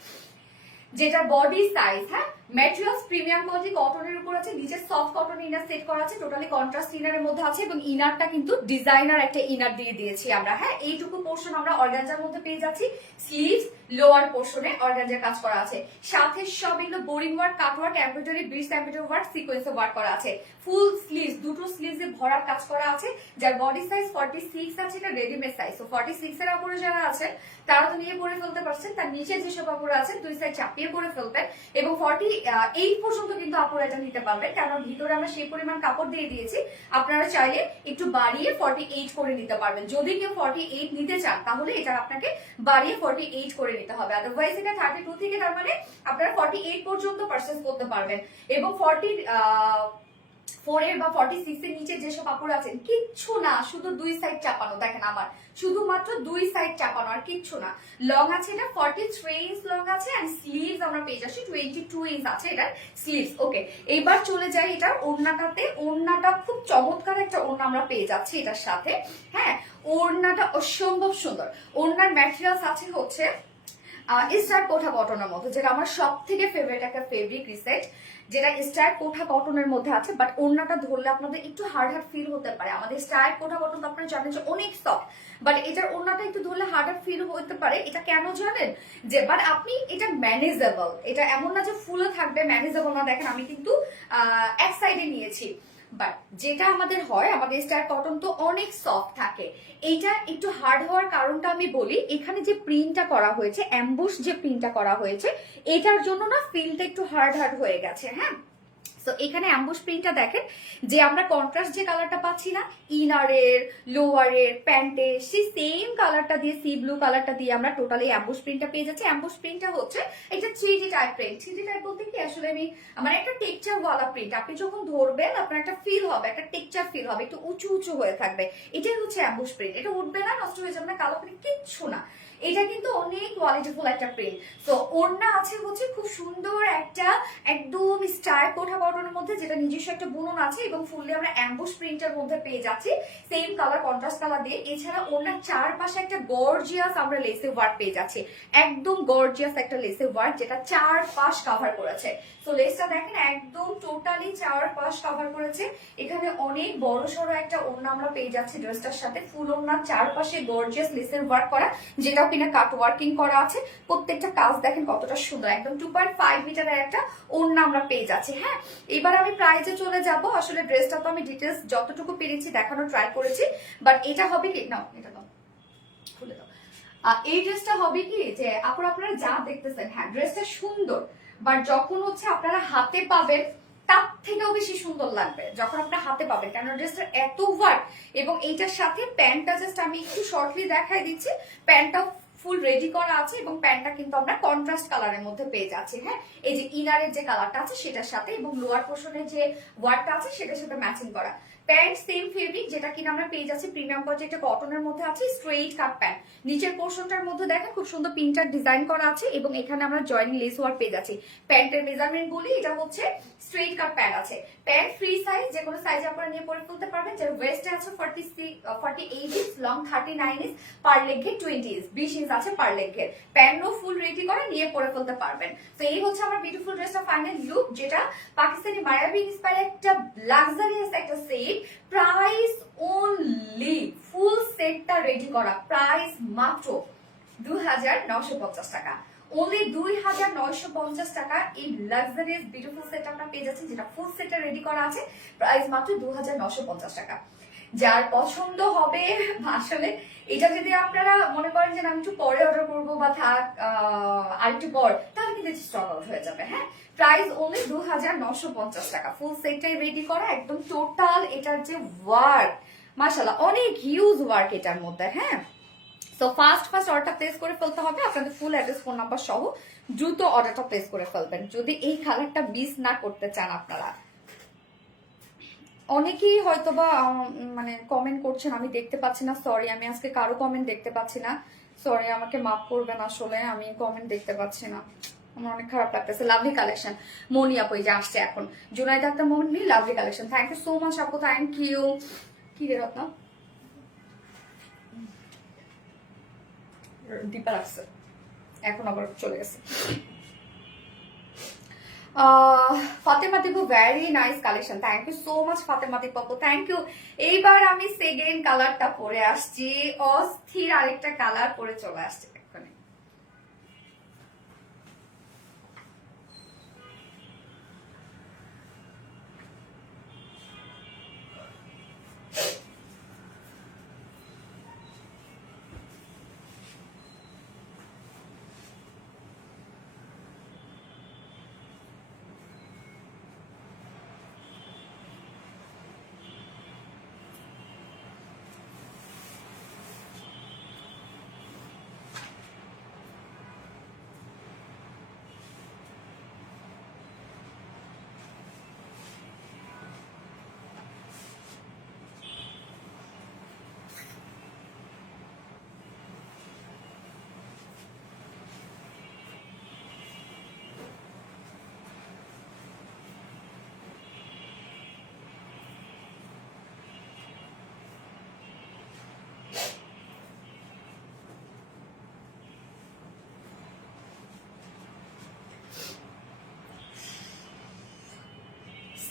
যেটা বডি সাইজ, হ্যাঁ, ম্যাটেরিয়ালস প্রিমিয়াম কোয়ালিটি কটনের উপর আছে। নিচে সফট কটন ইনার সেট করা আছে, টোটালি কন্ট্রাস্ট ইনারের মধ্যে আছে, এবং ইনারটা কিন্তু ডিজাইনার একটা ইনার দিয়ে দিয়েছি আমরা। হ্যাঁ, এইটুকু পোর্শন আমরা অর্গানজার মধ্যে পেয়ে যাচ্ছি। স্লিভস লোয়ার পোর্শনে অর্গানজার কাজ করা আছে, সাথে সব এগুলো boring work, cut work, embroidery, beads embroidery work, সিকোয়েন্সে ওয়ার্ক করা আছে। ফুল স্লিভস, দুটো স্লিভসে ভরার কাজ করা আছে। যার বডি সাইজ 46 আছে, এটা রেডিমেড সাইজ। তো 46 এর উপরে যারা আছে তারা তো নিয়ে পরে ফেলতে পারছেন, তার নিচে যেসব আপুরা আছেন দুই সাইড চাপিয়ে পরে ফেলবেন। এবং 48 পর্যন্ত কিন্তু আপুরা এটা নিতে পারবেন, কারণ ভিতরে আমরা সেই পরিমাণ কাপড় দিয়ে দিয়েছি। আপনারা চাইলে একটু বাড়িয়ে 48 করে নিতে পারবেন। যদি কেউ 48 নিতে চান তাহলে এটা আপনাকে বাড়িয়ে 48 করে নিতে হবে। আদারওয়াইজ এটা 32 থেকে তার মানে আপনারা 48 পর্যন্ত পারচেজ করতে পারবেন। এবং 44 বা 46 এর নিচে যেসব কাপড় আছেন কিচ্ছু না, শুধু দুই সাইড চাপানো। দেখেন আমার শুধুমাত্র দুই সাইড চাপানো, আর কিচ্ছু না। লং আছে এটা 43 ইঞ্চ লং আছে, এন্ড স্লিভস আমরা পেয়ে যাচ্ছি 22 ইঞ্চ আছে এটার স্লিভস। ওকে, এইবার চলে যাই এটার ওড়নাটাতে। ওড়নাটা খুব চমৎকার একটা ওড়না আমরা পেয়ে যাচ্ছি এটার সাথে। হ্যাঁ, ওড়নাটা অসম্ভব সুন্দর। ওড়নার ম্যাটেরিয়ালস আছে হচ্ছে স্টার কোঠা কটনের মধ্যে, যেটা আমার সব থেকে ফেভারিট একটা ফেব্রিক রিসেট, যেটা স্টার কোঠা কটনের মধ্যে আছে। বাট ওড়নাটা ধরলে আপনাদের একটু হার্ড ফিল হতে পারে। আমাদের স্টার কোঠা কটন তো আপনারা জানেন যে অনেক সফট, বাট এটার ওড়নাটা একটু ধরলে হার্ড ফিল হতে পারে। এটা কেন জানেন, যে বাট আপনি এটা ম্যানেজেবল। এটা এমন না যে ফুলে থাকবে, ম্যানেজেবল না। দেখেন আমি কিন্তু এক সাইডে নিয়েছি, বাট যেটা আমাদের হয়, আমাদের স্টার কটন তো অনেক সফট থাকে। এইটা একটু হার্ড হওয়ার কারণটা আমি বলি, এখানে যে প্রিন্টটা করা হয়েছে, অ্যাম্বুশ যে প্রিন্টটা করা হয়েছে, এটার জন্য না ফিলটা একটু হার্ড হয়ে গেছে। হ্যাঁ, তো এখানে অ্যাম্বুশ প্রিন্টটা দেখেন, যে আমরা কন্ট্রাস্ট যে কালারটা পাচ্ছি না ইনারের, লোয়ারের, প্যান্টে, সেই সেম কালারটা দিয়ে, সি ব্লু কালারটা দিয়ে আমরা টোটালি অ্যাম্বুশ প্রিন্টটা পেয়ে যাচ্ছি। অ্যাম্বুশ প্রিন্টটা হচ্ছে এটা 3D type print. 3D type বলতে কি আসলে আমি মানে একটা টেক্সচার ওয়ালা প্রিন্ট। আপনি যখন ধরবেন আপনার একটা ফিল হবে, একটা টেক্সচার ফিল হবে, একটু উঁচু উঁচু হয়ে থাকবে। এটাই হচ্ছে অ্যাম্বুশ প্রিন্ট। এটা উঠবে না, নষ্ট হয়ে যাবে না, কালো প্রিন্ট কিচ্ছু না। এটা কিন্তু অনেক কোয়ালিটিফুল একটা প্রিন্ট। তো ওড়না আছে হচ্ছে খুব সুন্দর একটা একদম স্টাইল কোঠা কটনের মধ্যে, যেটা নিজস্ব একটা বুনন আছে এবং ফুললি আমরা অ্যাম্বুশ প্রিন্টের মধ্যে পেয়ে যাচ্ছি সেম কালার কন্ট্রাস্ট কালার দিয়ে। এছাড়া ওড়নার চারপাশে একটা গর্জিয়াস আমরা লেসে ওয়ার্ক পেয়ে যাচ্ছি, একদম গর্জিয়াস একটা লেসে ওয়ার্ক যেটা চারপাশ কভার করেছে। তো লেসটা দেখেন একদম টোটালি চারপাশ কভার করেছে। এখানে অনেক বড় সড়ো একটা ওড়না আমরা পেয়ে যাচ্ছি ড্রেসটার সাথে, ফুল ওড়নার চারপাশে গর্জিয়াস লেসের ওয়ার্ক করা, যেটাও কিনা কাট ওয়ার্কিং করা আছে। প্রত্যেকটা কাজ দেখেন কতটা সুন্দর, একদম 2.5 মিটারের একটা ওড়না আমরা পেয়ে যাচ্ছি। হ্যাঁ, এবার আমি প্রাইজে চলে যাব। আসলে ড্রেসটা তো আমি ডিটেলস যতটুকু পেরেছি দেখানোর ট্রাই করেছি, বাট এটা হবে কি না, এটা তো খুলে দাও। এই ড্রেসটা হবে কি যে আপনারা যা দেখতেছেন, হ্যাঁ ড্রেসটা সুন্দর, বাট যখন হচ্ছে আপনারা হাতে পাবেন তার থেকেও বেশি সুন্দর লাগবে যখন আপনার হাতে পাবেন, কারণ ড্রেসটা এত ওয়ার্ক। এবং এইটার সাথে প্যান্টটা জাস্ট আমি একটু শর্টলি দেখাই দিচ্ছি, প্যান্টটা ফুল রেডি করা আছে এবং প্যান্টটা কিন্তু আমরা কন্ট্রাস্ট কালারের মধ্যে পেয়ে যাচ্ছি। হ্যাঁ, এই যে ইনারের যে কালারটা আছে সেটার সাথে এবং লোয়ার পোর্শনের যে ওয়ার্কটা আছে সেটার সাথে ম্যাচিং করা। প্যান্ট সেম ফেব্রিক, যেটা কিনা আমরা পেয়ে যাচ্ছি প্রিমিয়াম পর্যায়ে একটা কটনের মধ্যে আছে, স্ট্রেইট কাট প্যান্ট। নিচের পোর্শনটার মধ্যে দেখেন খুব সুন্দর প্রিন্টার ডিজাইন করা আছে এবং এখানে আমরা জয়েনিং লেস ওয়ার্ক পেয়ে যাচ্ছি। প্যান্টের মেজারমেন্ট বলি, এটা হচ্ছে স্ট্রেইট কাট প্যান্ট আছে। প্যান্ট ফ্রি সাইজ, যে কোনো সাইজে আপনারা নিয়ে পরে ফেলতে পারবেন। যার ওয়েস্টে আছে 48 ইঞ্চ, লং 39 ইঞ্চ, পার লেগে 20 ইঞ্চ, 20 ইঞ্চ আছে পার লেগের। প্যান্টও ফুল রেডি করে নিয়ে পরে ফেলতে পারবেন। তো এই হচ্ছে আমার বিউটিফুল ড্রেসটা ফাইনাল লুক, যেটা পাকিস্তানি মায়াবী ইন্সপায়ার একটা লাক্সারিয়াস একটা সেট। প্রাইস অনলি ফুল সেটটা রেডি করা প্রাইস মাত্র 2950 টাকা। অনলি 2950 টাকা এই লাক্সারিয়াস বিউটিফুল সেট আপনারা পেয়ে যাচ্ছেন, যেটা ফুল সেটটা রেডি করা আছে। প্রাইস মাত্র 2950 টাকা। যার পছন্দ হবে, আসলে এটা যদি আপনারা মনে করেন যে আমি একটু পরে অর্ডার করবো বা থাক আরেকটু পর, তাহলে কিন্তু স্টক আউট হয়ে যাবে। হ্যাঁ, প্রাইস অনলি 2950 টাকা। ফুল সেটটাই রেডি করা, একদম টোটাল এটার যে ওয়ার্ক, মাশাআল্লাহ অনেক হিউজ ওয়ার্ক এটার মধ্যে। হ্যাঁ, তো ফার্স্ট অর্ডারটা প্লেস করে ফেলতে হবে। আপনাদের ফুল অ্যাড্রেস ফোন নাম্বার সহ দ্রুত অর্ডারটা প্লেস করে ফেলবেন যদি এই কালারটা মিস না করতে চান আপনারা। অনেকেই হয়তোবা মানে কমেন্ট করছেন, আমি দেখতে পাচ্ছি না, সরি আমি আজকে কারো কমেন্ট দেখতে পাচ্ছি না, সরি আমাকে মাফ করবেন, আসলে আমি কমেন্ট দেখতে পাচ্ছি না, আমার অনেক খারাপ লাগতেছে। লাভলি কালেকশন মনি আপু যে আসছে এখন, Junaid Akter Moni, lovely collection, thank you so much আপু, থ্যাংক ইউ। কি রে রত্ন দীপা রাখছে, এখন আবার চলে গেছে। Fatema Dipu, very nice collection, thank you so much Fatema Dipu, thank you. এইবার আমি সেকেন্ড কালারটা পরে আসছি, অস্থির আরেকটা কালার পরে চলে আসছে এক্ষুনি।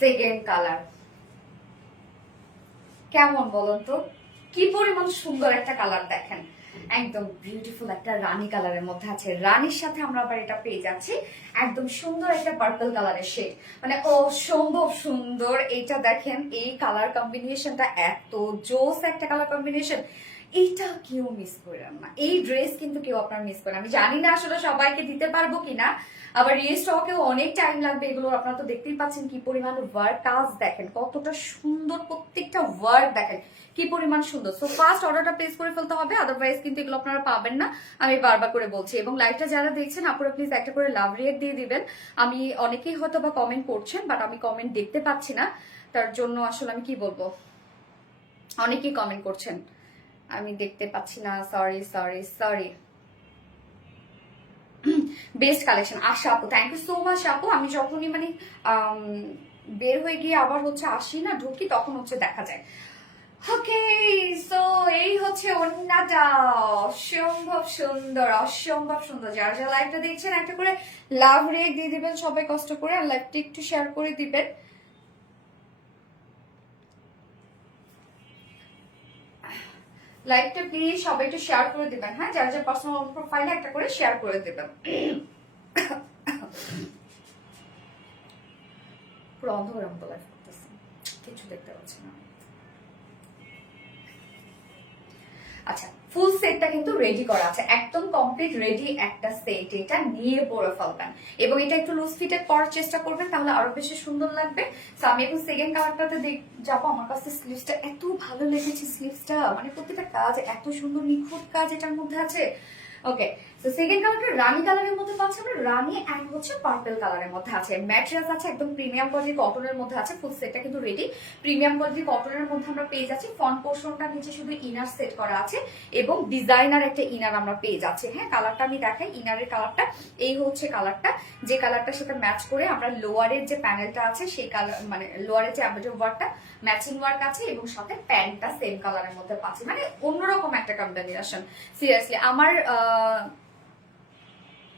সেকেন্ড কালার কেমন বলুন তো, কি পরিমাণ সুন্দর একটা কালার দেখেন, একদম বিউটিফুল একটা রানী কালারের মধ্যে আছে। রানীর সাথে আমরা আবার এটা পেয়ে যাচ্ছি একদম সুন্দর একটা পার্পল কালারের শেড, মানে অসম্ভব সুন্দর। এটা দেখেন এই কালার কম্বিনেশনটা এত জোস একটা কালার কম্বিনেশন, এইটা কেউ মিস করেন না। এই ড্রেস কিন্তু কেউ আপনার মিস করেন, আমি জানি না আসলে সবাইকে দিতে পারবো কিনা, আবার রিস্টকেও অনেক টাইম লাগবে এগুলো। আপনারা তো দেখতেই পাচ্ছেন কি পরিমাণ ওয়ার্ক, কাজ দেখেন কতটা সুন্দর, প্রত্যেকটা ওয়ার্ক দেখেন কি পরিমাণ সুন্দর। সো ফার্স্ট অর্ডারটা প্লেস করে ফেলতে হবে, আদারওয়াইজ কিন্তু এগুলো আপনারা পাবেন না, আমি বারবার করে বলছি। এবং লাইভটা যারা দেখছেন আপনারা প্লিজ একটা করে লাভ রিয়েক্ট দিয়ে দিবেন। আমি অনেকেই হয়তো বা কমেন্ট করছেন, বাট আমি কমেন্ট দেখতে পাচ্ছি না, তার জন্য আসলে আমি কি বলবো, অনেকেই কমেন্ট করছেন আমি দেখতে পাচ্ছি না, sorry sorry sorry. Best collection. Asha আপু, থ্যাংক ইউ সো মাচ আপু। আমি যখনই মানে বের হয়ে গিয়ে আবার হচ্ছে আসি না, ঢুকি, তখন হচ্ছে দেখা যায়। ওকে, সো এই হচ্ছে ওন্নাটা, অসম্ভব সুন্দর, অসম্ভব সুন্দর। যারা যারা লাইভটা দেখছেন একটা করে লাভ রেক দিয়ে দিবেন সবাই কষ্ট করে, আর লাইভটা একটু শেয়ার করে দিবেন। লাইভটা প্লিজ সবাই একটু শেয়ার করে দিবেন, হ্যাঁ, যারা যারা পার্সোনাল প্রোফাইলে একটা করে শেয়ার করে দিবেন। পুরো অন্ধকার মতো লাইভ করতেছি, কিছু দেখতে পাচ্ছি না। আচ্ছা, ফুল সেটটা কিন্তু রেডি করা আছে, একদম কমপ্লিট রেডি একটা সেট। এটা নিয়ে পরে ফেলবেন এবং এটা একটু লুজ ফিটেড করার চেষ্টা করবেন, তাহলে আরো বেশি সুন্দর লাগবে। তো আমি এখন সেকেন্ড কালারটাতে যাবো। আমার কাছে স্লিভসটা এত ভালো লেগেছে, স্লিভসটা মানে প্রত্যেকটা কাজ এত সুন্দর, নিখুঁত কাজ এটার মধ্যে আছে। ওকে, তো সেকেন্ড কালারটা রানী কালারের মধ্যে পাচ্ছি আমরা, রানী অ্যান্ড হচ্ছে পার্পল কালারের মধ্যে আছে। ম্যাটেরিয়ালস আছে একদম প্রিমিয়াম কোয়ালিটি কটনের মধ্যে আছে। ফুল সেটটা কিন্তু রেডি, প্রিমিয়াম কোয়ালিটি কটনের মধ্যে আমরা পেয়ে যাচ্ছি। ফ্রন্ট পোর্শনটা নিচে শুধু ইনার সেট করা আছে এবং ডিজাইনার একটা ইনার আমরা পেয়ে যাচ্ছি। হ্যাঁ, কালারটা আমি দেখাই, ইনারের কালারটা এই হচ্ছে কালারটা, যে কালারটার সাথে ম্যাচ করে আমরা লোয়ারের যে প্যানেলটা আছে সেই কালার, মানে লোয়ারের যে এমব্রয়ডারি ওয়ার্কটা ম্যাচিং ওয়ার্ক আছে এবং সাথে প্যান্টটা সেম কালারের মধ্যে পাচ্ছি, মানে অন্যরকম একটা কম্বিনেশন। সিরিয়াসলি আমার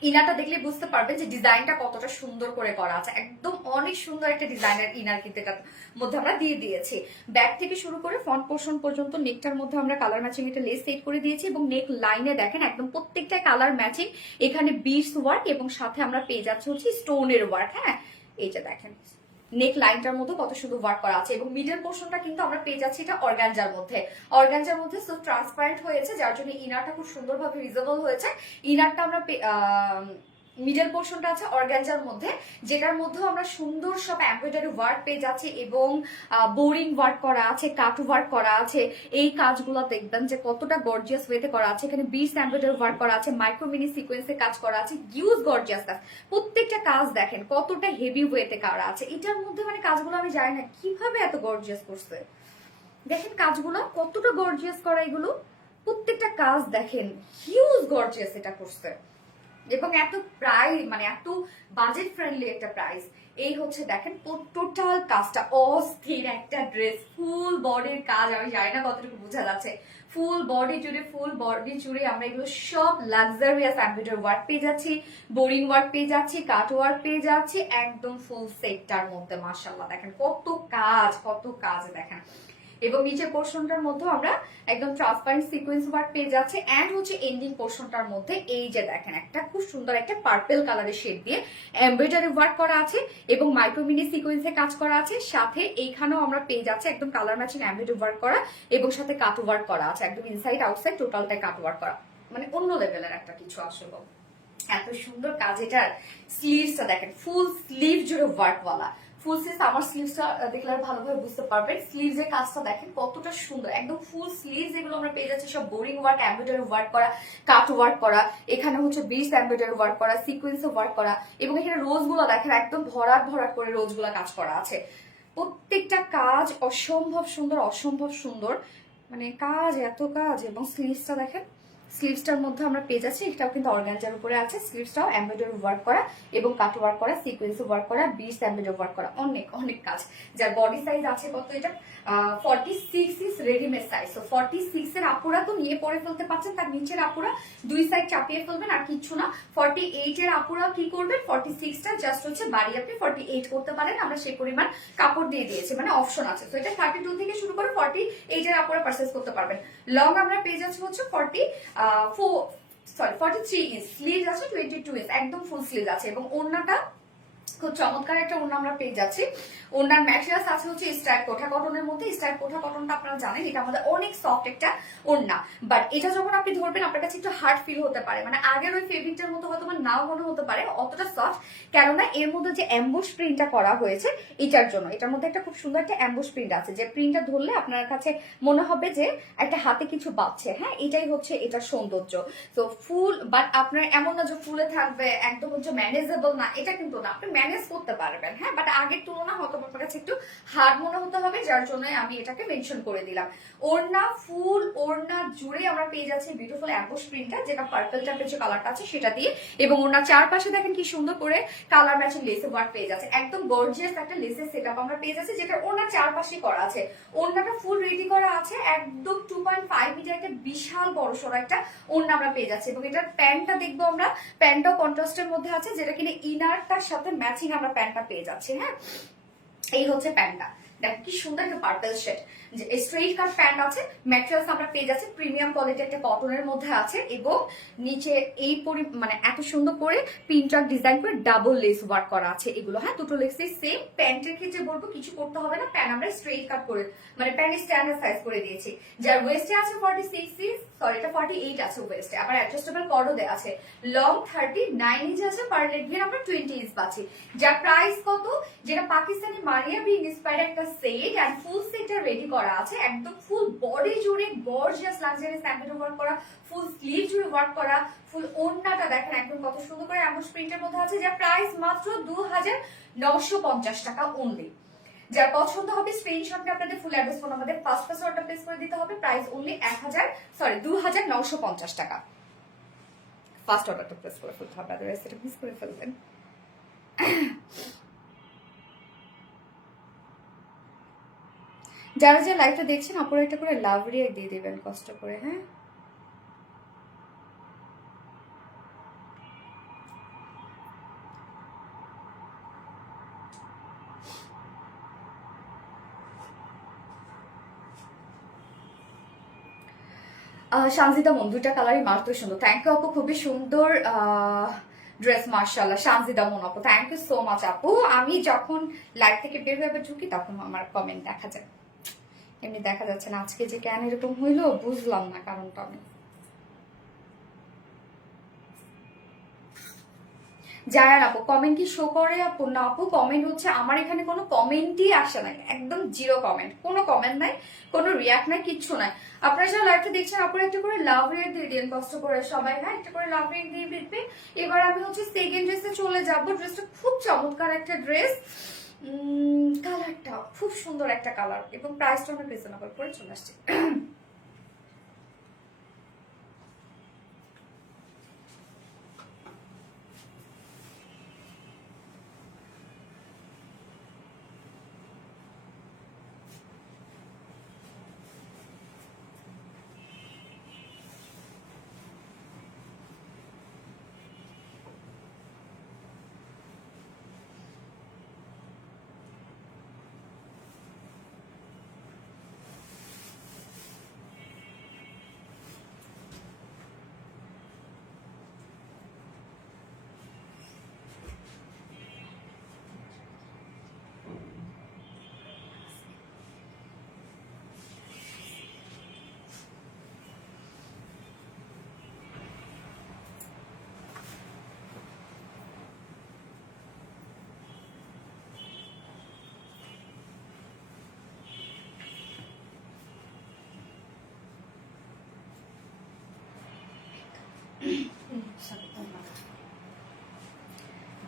ইনারটা দেখলে বুঝতে পারবেন যে ডিজাইনটা কতটা সুন্দর করে করা আছে, একদম অনেক সুন্দর একটা ডিজাইনের ইনার কিন্তু এটার মধ্যে আমরা দিয়ে দিয়েছি। ব্যাক থেকে শুরু করে ফ্রন্ট পোর্শন পর্যন্ত নেকটার মধ্যে আমরা কালার ম্যাচিং একটা লেস সেট করে দিয়েছি এবং নেক লাইনে দেখেন একদম প্রত্যেকটা কালার ম্যাচিং। এখানে বিটস ওয়ার্ক এবং সাথে আমরা পেয়ে যাচ্ছি হচ্ছে স্টোনের ওয়ার্ক। হ্যাঁ, এই যে দেখেন নেক লাইনটার মধ্যে কত সুন্দর ওয়ার্ক করা আছে এবং মিডল পোর্শনটা কিন্তু আমরা পেয়ে যাচ্ছি এটা অর্গানজার মধ্যে। অর্গানজার মধ্যে সো ট্রান্সপারেন্ট হয়েছে, যার জন্য ইনারটা খুব সুন্দরভাবে ভিজিবল হয়েছে। ইনারটা আমরা মিডল পোর্শনটা আছে অর্গানজার মধ্যে, যেটার মধ্যে আমরা সুন্দর সব এমব্রয়ডারি ওয়ার্ক পেয়ে যাচ্ছি এবং বোরিং ওয়ার্ক করা আছে, কাট ওয়ার্ক করা আছে। এই কাজগুলো দেখবেন যে কতটা গর্জিয়াস ওয়েতে করা আছে। এখানে বিটস এমব্রয়ডারি ওয়ার্ক করা আছে, মাইক্রো মিনি সিকোয়েন্সে কাজ করা আছে, হিউজ গর্জিয়াস কাজ। প্রত্যেকটা কাজ দেখেন কতটা হেভি ওয়েতে করা আছে। এটার মধ্যে মানে কাজগুলো আমি জানি না কিভাবে এত গর্জিয়াস করছে। দেখেন কাজগুলো কতটা গর্জিয়াস করা, এগুলো প্রত্যেকটা কাজ দেখেন হিউজ গর্জিয়াস এটা করছে এবং এত প্রাইস, মানে এত বাজেট ফ্রেন্ডলি একটা প্রাইস। এই হচ্ছে দেখেন টোটাল কাজটা অস্থির একটা ড্রেস, ফুল বডির কাজ। আমি জানি না কতটুকু বোঝা যাচ্ছে, ফুল বডি জুড়ে আমরা এগুলো সব লাক্সারিয়াস এমব্রয়ডারি ওয়ার্ক পেয়ে যাচ্ছি, বোরিং ওয়ার্ক পেয়ে যাচ্ছি, কাট ওয়ার্ক পেয়ে যাচ্ছি, একদম ফুল সেটটার মধ্যে। মাশাআল্লাহ দেখেন কত কাজ দেখেন। এবং নিচের পোর্শনটার মধ্যে আমরা একদম ট্রান্সপারেন্ট সিকোয়েন্স ওয়ার্ক পেয়ে যাচ্ছে এন্ড হচ্ছে এন্ডিং পোর্শনটার মধ্যে এই যে দেখেন একটা খুব সুন্দর একটা পার্পল কালারের শেড দিয়ে এমব্রয়ডারি ওয়ার্ক করা আছে এবং মাইক্রো মিনি সিকোয়েন্সে কাজ করা আছে। সাথে এইখানেও আমরা পেয়ে যাচ্ছি একদম কালার ম্যাচিং এমব্রয়ডারি ওয়ার্ক করা এবং সাথে কাট ওয়ার্ক করা আছে, একদম ইনসাইড আউটসাইড টোটালটাই কাট ওয়ার্ক করা, মানে অন্য লেভেলের একটা কিছু আসলে। এত সুন্দর কাজ। এটার স্লিভসটা দেখেন ফুল স্লিভ জুড়ে ওয়ার্কওয়ালা। ফুল স্লিভস, আমার স্লিভসটা দেখলে ভালোভাবে বুঝতে পারবেন। স্লিভস এর কাজটা দেখেন কতটা সুন্দর, একদম ফুল স্লিভস এগুলো আমরা পেয়ে যাচ্ছি সব বোরিং ওয়ার্ক, এমব্রয়ডারি ওয়ার্ক করা, কাট ওয়ার্ক করা, এখানে হচ্ছে বিটস এমব্রয়ডারি ওয়ার্ক করা, সিকোয়েন্স ওয়ার্ক করা এবং এখানে রোজগুলো দেখেন একদম ভরাট করে রোজগুলো কাজ করা আছে। প্রত্যেকটা কাজ অসম্ভব সুন্দর, মানে কাজ এত কাজ। এবং স্লিভসটা দেখেন, স্লিভসটার মধ্যে আমরা পেয়ে যাচ্ছি, এটাও কিন্তু অর্গানজার উপরে আছে। স্লিভসটাও এমব্রয়ডারি ওয়ার্ক করা এবং কাট ওয়ার্ক করা, সিকোয়েন্স ওয়ার্ক করা, বিটস এমব্রয়ডারি ওয়ার্ক করা, অনেক কাজ। যার বডি সাইজ আছে কত, এটা 46 ইজ রেডিমেড সাইজ। সো 46 এর আপুরা তো নিয়ে পরে ফেলতে পারছেন, তার নিচের আপুরা দুই সাইড চাপিয়ে ফেলবেন আর কিচ্ছু না। 48 এর আপুরা কি করবেন, 46টা জাস্ট হচ্ছে বাড়ি আপনি 48 করতে পারেন, আমরা সেই পরিমাণ কাপড় দিয়ে দিয়েছি, মানে অপশন আছে। তো এটা 32 থেকে শুরু করে 48 এর আপুরা পারচেজ করতে পারবেন। লং আমরা পেয়ে যাচ্ছি হচ্ছে 43 ইঞ্চ, স্লিভ আছে 22 ইঞ্চ, একদম ফুল স্লিভ আছে এবং ওড়নাটা খুব চমৎকার একটা ওড়না আমরা পেয়ে যাচ্ছি। ওড়নার ম্যাটেরিয়ালস আছে হচ্ছে স্ট্রাইপ কোঠা কটনের মধ্যে। স্ট্রাইপ কোঠা কটনটা আপনারা জানেন এটা আমাদের অনেক সফট একটা ওড়না, বাট এটা যখন আপনি ধরবেন আপনার কাছে একটু হার্ড ফিল হতে পারে, মানে আগের ওই ফেব্রিকটার মতো হয়তো নাও মনে হতে পারে অতটা সফট, কেননা এর মধ্যে যে অ্যাম্বুশ প্রিন্টটা করা হয়েছে এটার জন্য। এটার মধ্যে একটা খুব সুন্দর একটা অ্যাম্বুশ প্রিন্ট আছে, যে প্রিন্টটা ধরলে আপনার কাছে মনে হবে যে একটা হাতে কিছু বাজছে। হ্যাঁ, এটাই হচ্ছে এটার সৌন্দর্য। তো ফুল, বাট আপনার এমন না যে ফুলে থাকবে একদম হচ্ছে ম্যানেজেবল না, এটা কিন্তু না, আপনি ম্যানেজ করতে পারবেন। হ্যাঁ, বাট আগের তুলনা হয়তো আপনার কাছে একটু হার্ড মনে হতে হবে, যার জন্য আমি এটাকে মেনশন করে দিলাম। ওড়না ফুল ওড়না জুড়ে আমরা পেয়ে যাচ্ছি বিউটিফুল অ্যাম্বুশ প্রিন্টটা, যেটা পার্পল টাইপের যে কালারটা আছে সেটা দিয়ে, এবং ওড়নার চারপাশে দেখেন কি সুন্দর করে কালার ম্যাচিং লেসের ওয়ার্ক পেয়ে যাচ্ছে। একদম গর্জিয়াস একটা লেসের সেটআপ আমরা পেয়ে যাচ্ছি, যেটা ওড়নার চারপাশে করা আছে। ওড়নাটা ফুল রেডি করা আছে, একদম 2.5 মিটার একটা বিশাল বড় সড়ো একটা ওড়না আমরা পেয়ে যাচ্ছি। এবং এটার প্যান্টটা দেখবো আমরা, প্যান্টটাও কন্ট্রাস্টের মধ্যে আছে, যেটা কিনা ইনারটার সাথে ম্যাচিং আমরা প্যান্টটা পেয়ে যাচ্ছি। হ্যাঁ, এই হচ্ছে প্যান্টটা, দেখো কি সুন্দর একটা পার্পল শেড, যে স্ট্রেইট কাট প্যান্ট আছে। ম্যাটেরিয়ালস আমরা পেয়ে যাচ্ছি প্রিমিয়াম কোয়ালিটি একটা কটনের মধ্যে আছে, এবং নিচে এই মানে এত সুন্দর করে পিনট্রাক ডিজাইন করে ডাবল লেস ওয়ার্ক করা আছে এগুলো। হ্যাঁ, দুটো লেসই সেম। প্যান্টের ক্ষেত্রে বলবো কিছু করতে হবে না, প্যান্ট আমরা স্ট্রেইট কাট করে মানে প্যান্ট স্ট্যান্ডার্ড সাইজ করে দিয়েছি। যার ওয়েস্টে আছে 46 সরি এটা 48 আছে ওয়েস্টে, আবার অ্যাডজাস্টেবল কর্ডও দেওয়া আছে। লং 39 ইঞ্চ আছে, পার লেগ গিয়ে আমরা 20 ইঞ্চ পাচ্ছি। যার প্রাইস কত, যেটা পাকিস্তানি মারিয়া বি ইন্সপায়ার্ড একটা সেট এন্ড ফুল সেটটা রেডি করা আছে, একদম ফুল বডি জুড়ে গর্জিয়াস লাক্সারিয়াস এমব্রয়ডারি ওয়ার্ক করা, ফুল স্লিভ জুড়ে ওয়ার্ক করা, ফুল ওড়নাটা দেখেন একদম কত সুন্দর করে অ্যাম্বুশ প্রিন্টের মধ্যে আছে। যার প্রাইস মাত্র 2950 টাকা অনলি। যার পছন্দ হবে স্ক্রিনশট নিয়ে আপনাদের ফুল অ্যাড্রেস ফোন আমাদের ফার্স্ট অর্ডার প্লেস করে দিতে হবে। প্রাইস অনলি 2950 টাকা। ফার্স্ট অর্ডারটা প্লেস করে ফেলতে হবে, আদারওয়াইজ এটা মিস করে ফেলবেন। যারা যে লাইভটা দেখছেন আপনারা একটা করে লাভ রিয়েক্ট দিয়ে দিবেন কষ্ট করে। হ্যাঁ, সানজিদা মন, দুইটা কালারই মারাত্মক সুন্দর। থ্যাংক ইউ আপু, খুবই সুন্দর ড্রেস মার্শাল্লাহ। সানজিদা মন আপু, থ্যাংক ইউ সো মাচ আপু। আমি যখন লাইভ থেকে বের হয়ে ঢুকি তখন আমার কমেন্ট দেখা যায়, এমনি দেখা যাচ্ছে না। আজকে যে কেন এরকম হইলো বুঝলাম না কারণটা। আমি জায়ান আপু, কমেন্ট কি শো করে আপু? না আপু, কমেন্ট হচ্ছে আমার এখানে কোনো কমেন্টই আসে নাই, একদম জিরো কমেন্ট, কোনো কমেন্ট নাই, কোনো রিয়াক্ট নাই, কিচ্ছু নাই। আপনারা যারা লাইভটা দেখছেন আপনারা একটা করে লাভ রিয়েক্ট দিয়ে দিন কষ্ট করে সবাই। হ্যাঁ, একটা করে লাভ রিয়েক্ট দিয়ে দিবেন। এবার আমি হচ্ছে সেকেন্ড ড্রেসে চলে যাব। ড্রেসটা খুব চমৎকার একটা ড্রেস, কালারটা খুব সুন্দর একটা কালার, এবং প্রাইসটা অনেক রিজনেবল করে চলে আসছে।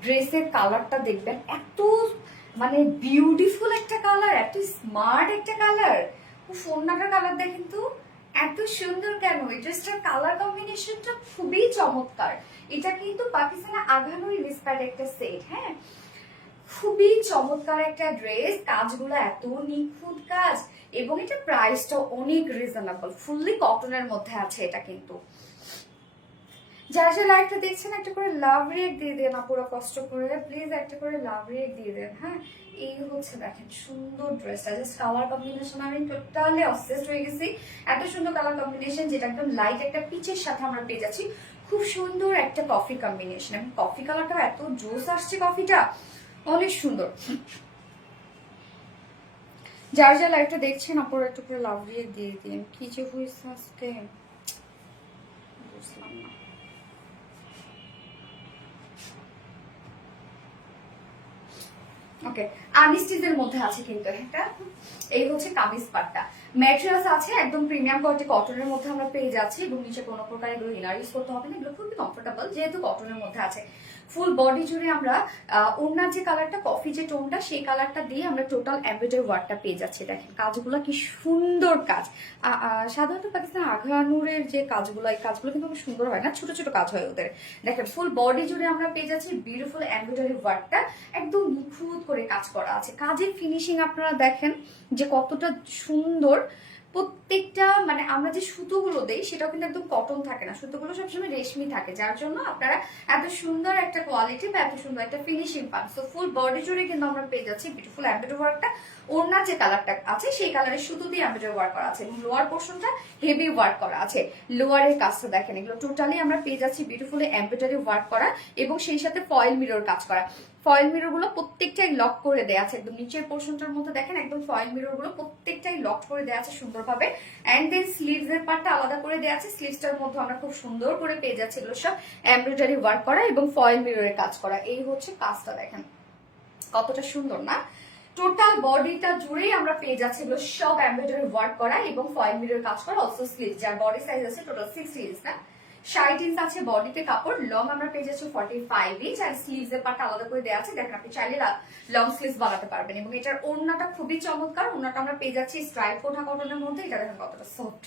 ড্রেসের কালারটা দেখবেন, এত মানে বিউটিফুল একটা কালার, এত স্মার্ট একটা কালার। ওড়নাটার কালার দেখেন তো এত সুন্দর কেন। এই ড্রেসটার কালার কম্বিনেশনটা খুবই চমৎকার। এটা কিন্তু পাকিস্তানের আঘানুর ইন্সপায়ার্ড একটা সেট। হ্যাঁ, খুবই চমৎকার একটা ড্রেস, কাজগুলো এত নিখুঁত কাজ, এবং এটা প্রাইসটা অনেক রিজনেবল, ফুললি কটনের মধ্যে আছে এটা কিন্তু। যারা যে লাইভটা দেখছেন একটা করে লাভ রিয়েক্ট দিয়ে দেন না, পুরো কষ্ট করে প্লিজ একটা করে লাভ রিয়েক্ট দিয়ে দেন। হ্যাঁ, এই হচ্ছে দেখেন সুন্দর ড্রেসটা, জাস্ট কালার কম্বিনেশন আমি টোটালি অবসেসড হয়ে গেছি। এত সুন্দর কালার কম্বিনেশন, যেটা একদম লাইট একটা পিচের সাথে আমরা পেয়ে যাচ্ছি। খুব সুন্দর একটা কফি কম্বিনেশন, এবং কফি কালারটা এত জোস আসছে, কফিটা অনেক সুন্দর। যার যা লাইভটা দেখছেন আপনারা একটু করে লাভ রিয়েক্ট দিয়ে দিন। কি যে হয়েছে আজকে বুঝলাম না। ওকে, আনস্টিচের মধ্যে আছে কিন্তু এটা। এই হচ্ছে কামিজ পাটটা, ম্যাটেরিয়ালস আছে একদম প্রিমিয়াম কোয়ালিটি কটনের মধ্যে আমরা পেয়ে যাচ্ছি এবং নিচে কোনো প্রকার এগুলো ইনার ইউজ করতে হবে না, এগুলো খুবই কমফোর্টেবল যেহেতু কটনের মধ্যে আছে। ফুল বডি জুড়ে আমরা ওড়নার যে কালারটা কফি যে টোনটা সেই কালারটা দিয়ে আমরা টোটাল এমব্রয়ডারি ওয়ার্কটা পেয়ে যাচ্ছি। দেখেন কাজগুলো কি সুন্দর কাজ। সাধারণত পাকিস্তান আঘানুরের যে কাজগুলো, এই কাজগুলো কিন্তু খুব সুন্দর হয় না, ছোট ছোট কাজ হয় ওদের। দেখেন ফুল বডি জুড়ে আমরা পেয়ে যাচ্ছি বিউটিফুল এমব্রয়ডারি ওয়ার্কটা, একদম নিখুঁত করে কাজ করা আছে। কাজের ফিনিশিং আপনারা দেখেন যে কতটা সুন্দর। প্রত্যেকটা মানে আমরা যে সুতোগুলো দেই সেটাও কিন্তু একদম কটন থাকে না, সুতোগুলো সবসময় রেশমি থাকে, যার জন্য আপনারা এত সুন্দর একটা কোয়ালিটি বা এত সুন্দর একটা ফিনিশিং পান। সো ফুল বডি জুড়ে কিন্তু আমরা পেয়ে যাচ্ছি বিউটিফুল এমব্রয়ডারি ওয়ার্কটা। ওড়নার যে কালারটা আছে সেই কালারের সুতো দিয়ে এমব্রয়ডারি ওয়ার্ক করা আছে এবং লোয়ার পোর্শনটা হেভি ওয়ার্ক করা আছে। লোয়ারের কাজটা দেখেন, এগুলো টোটালি আমরা পেয়ে যাচ্ছি বিউটিফুল এমব্রয়ডারি ওয়ার্ক করা এবং সেই সাথে ফয়েল মিরর কাজ করা। ফয়েল মিরর গুলো প্রত্যেকটাই লক করে দেওয়া আছে, একদম নিচের পোর্শনটার মধ্যে দেখেন একদম ফয়েল মিরর গুলো প্রত্যেকটাই লক করে দেওয়া আছে সুন্দরভাবে। এন্ড দেন স্লিভস এর পার্টটা আলাদা করে দেওয়া আছে, স্লিভসটার মধ্যে আমরা খুব সুন্দর করে পেয়ে যাচ্ছি এগুলো সব এমব্রয়ডারি ওয়ার্ক করা এবং ফয়েল মিররের কাজ করা। এই হচ্ছে কাজটা দেখেন কতটা সুন্দর না। টোটাল বডিটা জুড়েই আমরা পেয়ে যাচ্ছি এগুলো সব এমব্রয়ডারি ওয়ার্ক করা এবং ফয়েল মিররের কাজ করা। অলসো স্লিভ, যার বডি সাইজ আছে টোটাল 60 ইঞ্চ না 60 ইঞ্চ আছে বডিতে কাপড়। লং আমরা পেয়ে যাচ্ছি 45 ইঞ্চ আর স্লিভস এর পার্ট আলাদা করে দেওয়া আছে। দেখেন আপনি চাইলে লং স্লিভস বানাতে পারবেন এবং এটার ওড়নাটা খুবই চমৎকার। ওড়নাটা আমরা পেয়ে যাচ্ছি স্ট্রাইপ কোঠা কটনের মধ্যে, এটা দেখেন কতটা সফট।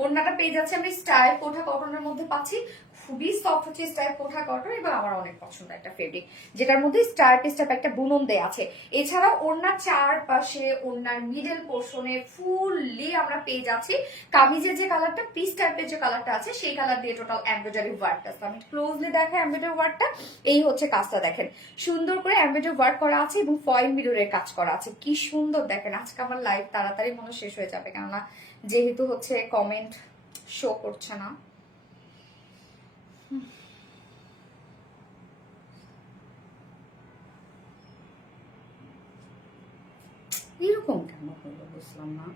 ওড়নাটা পেয়ে যাচ্ছি আমি স্ট্রাইপ কোঠা কটনের মধ্যে পাচ্ছি, খুবই সফট হচ্ছে স্ট্রাইপ কোঠা কটন এবং আমার অনেক পছন্দ একটা ফেব্রিক, যেটার মধ্যে স্ট্রাইপ একটা বুনন দেয়া আছে। এছাড়াও ওড়নার চারপাশে ওড়নার মিডল পোর্শনে ফুললি আমরা পেয়ে যাচ্ছি কামিজের যে কালারটা পিস টাইপের যে কালারটা আছে সেই কালার দিয়ে টোটাল এমব্রয়ডারি ওয়ার্কটা। আমি ক্লোজলি দেখা এমব্রয়ডারি ওয়ার্কটা, এই হচ্ছে কাজটা দেখেন সুন্দর করে এমব্রয়ডারি ওয়ার্ক করা আছে এবং ফয়েল মিররের কাজ করা আছে। কি সুন্দর দেখেন। আজকে আমার লাইভ তাড়াতাড়ি মনে শেষ হয়ে যাবে, কেননা যেহেতু হচ্ছে কমেন্ট শো করছে না। এরকম কেন হলো বুঝলাম না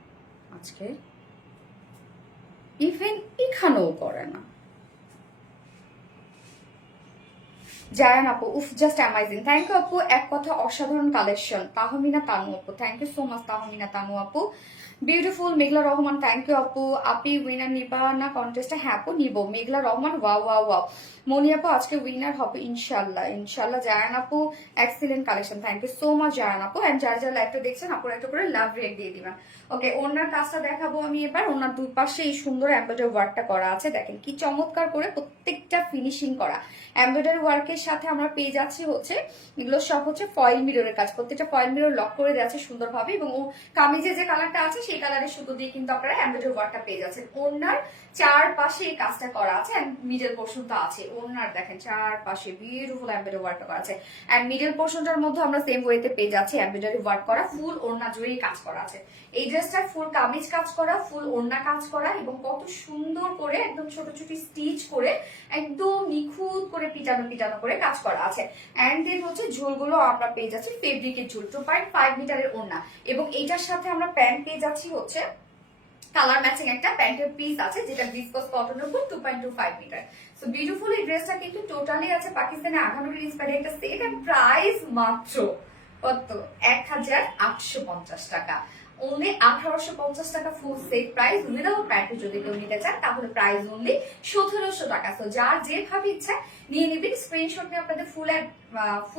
আজকে, ইভেন এখানেও করে না। জায়ান আপু, উফ জাস্ট অ্যামাইজিং, থ্যাংক ইউ আপু, এক কথা অসাধারণ কালেকশন। তাহমিনা তানু আপু, thank you so much Tahmina Tanu আপু। Beautiful Meghla Rahman, thank you আপু। আপি উইনার নিবা না কন্টেস্টে? হ্যাঁ আপু নিব। Meghla Rahman, wow wow wow. Moni আপু আজকে উইনার হবে ইনশাল্লাহ ইনশাল্লাহ। জায়ান আপু excellent collection, thank you so much Zayan আপু। এন্ড যারা যারা লাইভটা দেখছেন আপুর একটা করে লাভ রেট দিয়ে দিবেন। ওকে, ওনার কাজটা দেখাবো আমি এবার। ওনার দুই পাশে এই সুন্দর এমব্রয়ডারি ওয়ার্কটা করা আছে, দেখেন কি চমৎকার করে প্রত্যেকটা ফিনিশিং করা। এমব্রয়ডারি ওয়ার্কের সাথে আমরা পেয়ে যাচ্ছি হচ্ছে এগুলো সব হচ্ছে ফয়েল মিররের কাজ, প্রত্যেকটা ফয়েল মিরর লক করে দেওয়া আছে সুন্দরভাবে এবং ও কামিজের যে কালারটা আছে সেই কালারের সুতো দিয়ে কিন্তু আপনারা এমব্রয়ডারি ওয়ার্কটা পেয়ে যাচ্ছেন। ওনার চারপাশে এই কাজটা করা আছে এন্ড মিডল পোর্শনটা আছে। ওনার দেখেন চারপাশে বিউটিফুল এমব্রয়ডারি ওয়ার্কটা করা আছে এন্ড মিডল পোর্শনটার মধ্যে আমরা সেম ওয়েতে পেয়ে যাচ্ছি এমব্রয়ডারি ওয়ার্ক করা, ফুল ওড়না জুড়েই কাজ করা আছে। এই ড্রেসটার ফুল কামিজ কাজ করা, ফুল ওড়না কাজ করা এবং কত সুন্দর করে একদম ছোট ছোট স্টিচ করে একদম নিখুঁত করে পিটানো পিটানো করে কাজ করা আছে। এন্ড দেন হচ্ছে ঝুলগুলো আমরা পেয়ে যাচ্ছি ফেব্রিকের ঝুল, 2.5 মিটারের ওড়না এবং এইটার সাথে আমরা প্যান্ট পেয়ে যাচ্ছি হচ্ছে কালার ম্যাচিং একটা প্যান্টের পিস আছে যেটা ভিসকস কটনের উপর 2.25 মিটার। সো বিউটিফুল এই ড্রেসটা কিন্তু টোটালি আছে পাকিস্তানে আঘানুর ইন্সপায়ার্ড একটা সেট এন্ড প্রাইস মাত্র কত 1850 টাকা। অনলি 1850 টাকা full set price without pant যদি কেউ নিতে চান তাহলে প্রাইস অনলি 1700 টাকা। তো যার যেভাবে ইচ্ছা নিয়ে নেবেন, স্ক্রিনশট নিয়ে আপনাদের ফুল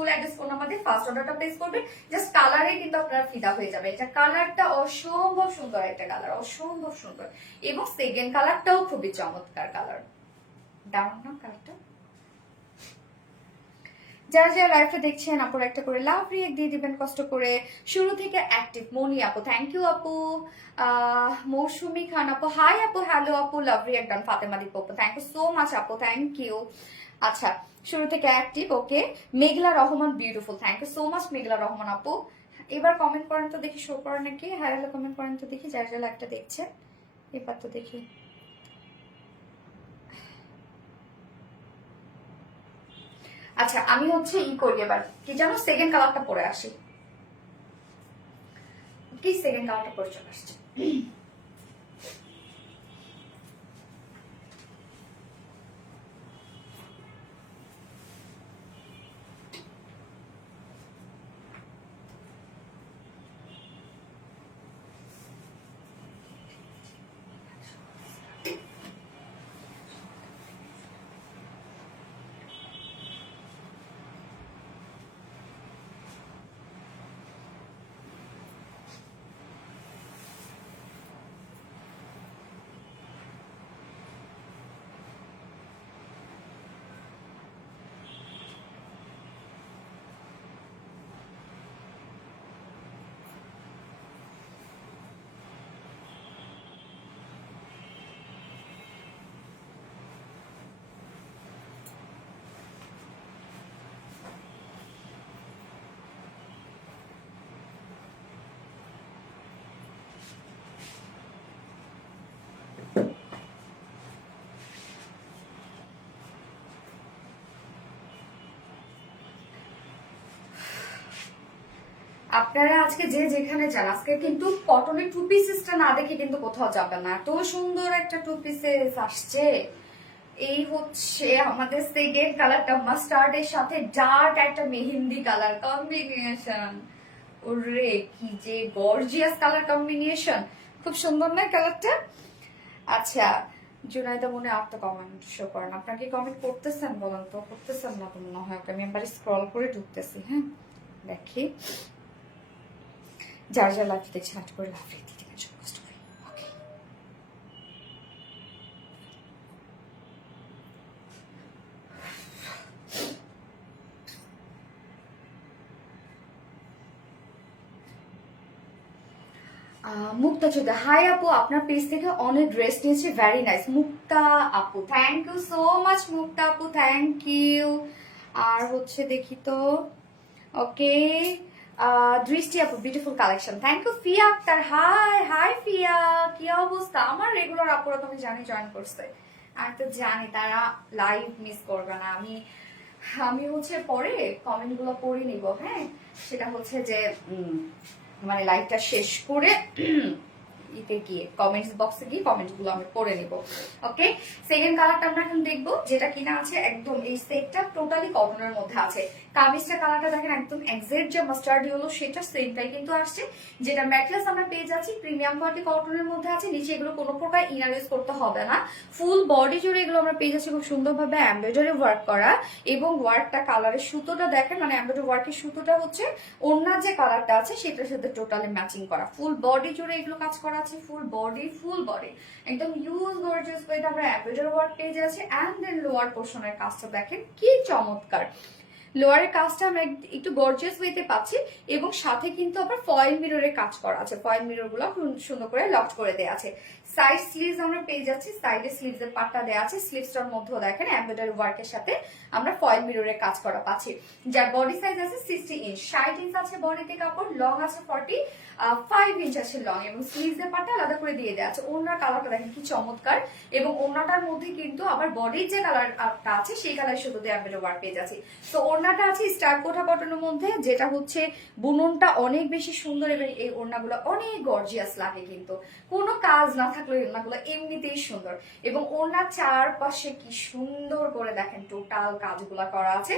অ্যাড্রেস ফোন নাম্বার দিয়ে ফার্স্ট অর্ডারটা প্লেস করবেন। জাস্ট কালারে কিন্তু আপনারা ফিদা হয়ে যাবে। এটা কালারটা অসম্ভব সুন্দর একটা কালার, অসম্ভব সুন্দর এবং সেকেন্ড কালারটাও খুবই চমৎকার কালার। দারুণ না কালারটা? যারা যারা লাইভটা দেখছেন আপুর একটা করে লাভ রিয়েক্ট দিয়ে দিবেন কষ্ট করে। শুরু থেকে অ্যাক্টিভ মনি আপু, থ্যাংক ইউ আপু। মৌসুমি খান আপু, হাই আপু, হ্যালো আপু, লাভ রিয়েক্ট ডান। ফাতেমা দীপ আপু, থ্যাংক ইউ সো মাচ আপু, থ্যাংক ইউ। আচ্ছা, শুরু থেকে active, okay. Meghla Rahman, beautiful, thank you so much Meghla Rahman আপু। এবার কমেন্ট করেন তো দেখি, শো করেন নাকি? হ্যাঁ হ্যালো কমেন্ট করেন তো দেখি যারা যারা লাইভটা দেখছেন। এবার তো দেখি। আচ্ছা, আমি হচ্ছে ই করি এবার কি জানো, সেকেন্ড কালারটা পরে আসি। কি সেকেন্ড কালারটা পরে চলে আসছে। আপনারা আজকে যে যেখানে যান, আজকে কিন্তু কটনের টু পিসেসটা না দেখে কিন্তু কোথাও যাবে না। এত সুন্দর একটা টু পিসেস আসছে। এই হচ্ছে আমাদের সেকেন্ড কালারটা, মাস্টার্ডের সাথে ডার্ক একটা মেহেন্দি কালার কম্বিনেশন। ওরে কি যে গর্জিয়াস কালার কম্বিনেশন, খুব সুন্দর না কালারটা? আচ্ছা জুনাইদা মনে আর তো কমেন্ট শো করেন, আপনার কি কমেন্ট করতেছেন বলেন তো? করতেছেন না তো মনে হয়। আমি একবার স্ক্রল করে ঢুকতেছি, হ্যাঁ দেখি যার যার লাইফ দেখছেন একটা করে লাভ রেখে দিবেন সব কষ্ট করে। ওকে, মুক্তা চৌধুরী, হাই আপু, আপনার পেজ থেকে অনেক ড্রেস নিয়েছি, ভেরি নাইস। মুক্তা আপু thank you so much. Mukta আপু থ্যাংক ইউ। আর হচ্ছে দেখি তো, ওকে দৃষ্টি আপু beautiful collection, thank you. Fia Akter, hi hi Fia, কি অবস্থা? আমার রেগুলার আপুরা তো আমি জানি জয়েন করছে, আর তো জানি তারা লাইভ মিস করবে না। আমি আমি হচ্ছে পরে কমেন্ট গুলো পড়ে নিব, হ্যাঁ সেটা হচ্ছে যে মানে লাইভটা শেষ করে ইতে গিয়ে কমেন্টস বক্সে গিয়ে কমেন্টস গুলো আমি পড়ে নিব। ওকে, সেকেন্ড কালারটা আমরা এখন দেখবো, যেটা কিনা আছে একদম এই সেটটা টোটালি কটনের মধ্যে আছে। কামিজটা কালারটা দেখেন একদম এক্সাক্ট যে মাস্টার্ড হলো সেটা সেমটাই কিন্তু আসছে। যেটা ম্যাটলেস আমরা পেয়ে যাচ্ছি প্রিমিয়াম কোয়ালিটি কটনের মধ্যে আছে। নিচে এগুলো কোনো প্রকার ইনার ইউজ করতে হবে না। ফুল বডি জুড়ে এগুলো আমরা পেয়ে যাচ্ছি খুব সুন্দরভাবে এমব্রয়ডারি ওয়ার্ক করা, এবং ওয়ার্কটা কালারের সুতোটা দেখেন, মানে এমব্রয়ডারি ওয়ার্কের সুতোটা হচ্ছে ওড়নার যে কালারটা আছে সেটার সাথে টোটালি ম্যাচিং করা। ফুল বডি জুড়ে এগুলো কাজ করা আছে, ফুল বডি একদম ইউজ গর্জিয়াস ওয়েতে আমরা এমব্রয়ডারি ওয়ার্ক পেয়ে যাচ্ছি। এন্ড দেন লোয়ার পোর্শনের কাজটা দেখেন কি চমৎকার। লোয়ারের কাজটা আমরা একটু গর্জিয়াস ওয়েতে পাচ্ছি, এবং সাথে কিন্তু আবার ফয়েল মিররের কাজ করা আছে। ফয়েল মিরর গুলো সুন্দর করে লক করে দেওয়া আছে। সাইড স্লিভস আমরা পেয়ে যাচ্ছি, সাইডে স্লিভস এর পাটটা দেওয়া আছে। স্লিভসটার মধ্যেও দেখেন এমব্রয়ডারি ওয়ার্কের সাথে আমরা ফয়েল মিররের কাজ করা পাচ্ছি। যার বডি সাইজ আছে 60 ইঞ্চ, 60 ইঞ্চ আছে বডিতে কাপড়, লং আছে 45 ইঞ্চ আছে লং, এবং স্লিভস এর পাটটা আলাদা করে দিয়ে দেওয়া আছে। ওড়নার কালারটা দেখেন কি চমৎকার, এবং ওড়নাটার মধ্যে কিন্তু আবার বডির যে কালারটা আছে সেই কালার শুধু এমব্রয়ডারি ওয়ার্ক পেয়ে যাচ্ছি। তো ওড়নাটা আছে স্টার কোঠা কটনের মধ্যে, যেটা হচ্ছে বুননটা অনেক বেশি সুন্দর, এবং এই ওড়নাগুলো অনেক গর্জিয়াস লাগে, কিন্তু কোনো কাজ না থাকলে ওড়নাগুলো এমনিতেই সুন্দর। এবং ওড়নার চারপাশে কি সুন্দর করে দেখেন টোটাল কাজগুলা করা আছে।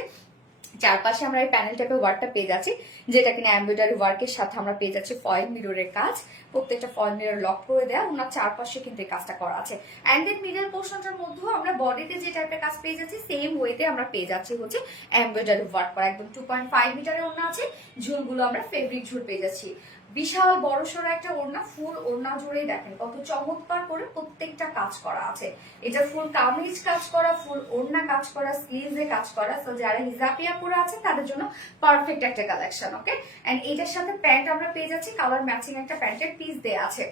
চারপাশে আমরা এই প্যানেল টাইপের ওয়ার্কটা পেয়ে যাচ্ছি, যেটা কিনা এমব্রয়ডারি ওয়ার্কের সাথে আমরা পেয়ে যাচ্ছি ফয়েল মিররের কাজ। প্রত্যেকটা ফয়েল মিরর লক করে দেওয়া, ওনার চারপাশে কিন্তু এই কাজটা করা আছে। অ্যান্ড দেন মিডল পোর্শনটার মধ্যেও আমরা বডিতে যে টাইপের কাজ পেয়ে যাচ্ছি সেম ওয়েতে আমরা পেয়ে যাচ্ছি হচ্ছে এমব্রয়ডারি ওয়ার্ক করা। একদম 2.5 মিটারের ওড়না আছে, ঝুলগুলো আমরা ফেব্রিক ঝুল পেয়ে যাচ্ছি। বিশাল বড়সড় একটা ওড়না, ফুল ওড়না জুড়েই দেখেন কত চমৎকার করে প্রত্যেকটা কাজ করা আছে। এটা ফুল কামিজ কাজ করা, ফুল ওড়না কাজ করা, স্লিভসে কাজ করা। তো যারা হিজাবিয়া পরে আছে তাদের জন্য পারফেক্ট একটা কালেকশন। ওকে, এন্ড এটার সাথে প্যান্ট আমরা পেয়ে যাচ্ছি, কালার ম্যাচিং একটা প্যান্টের পিস দেয়া আছে,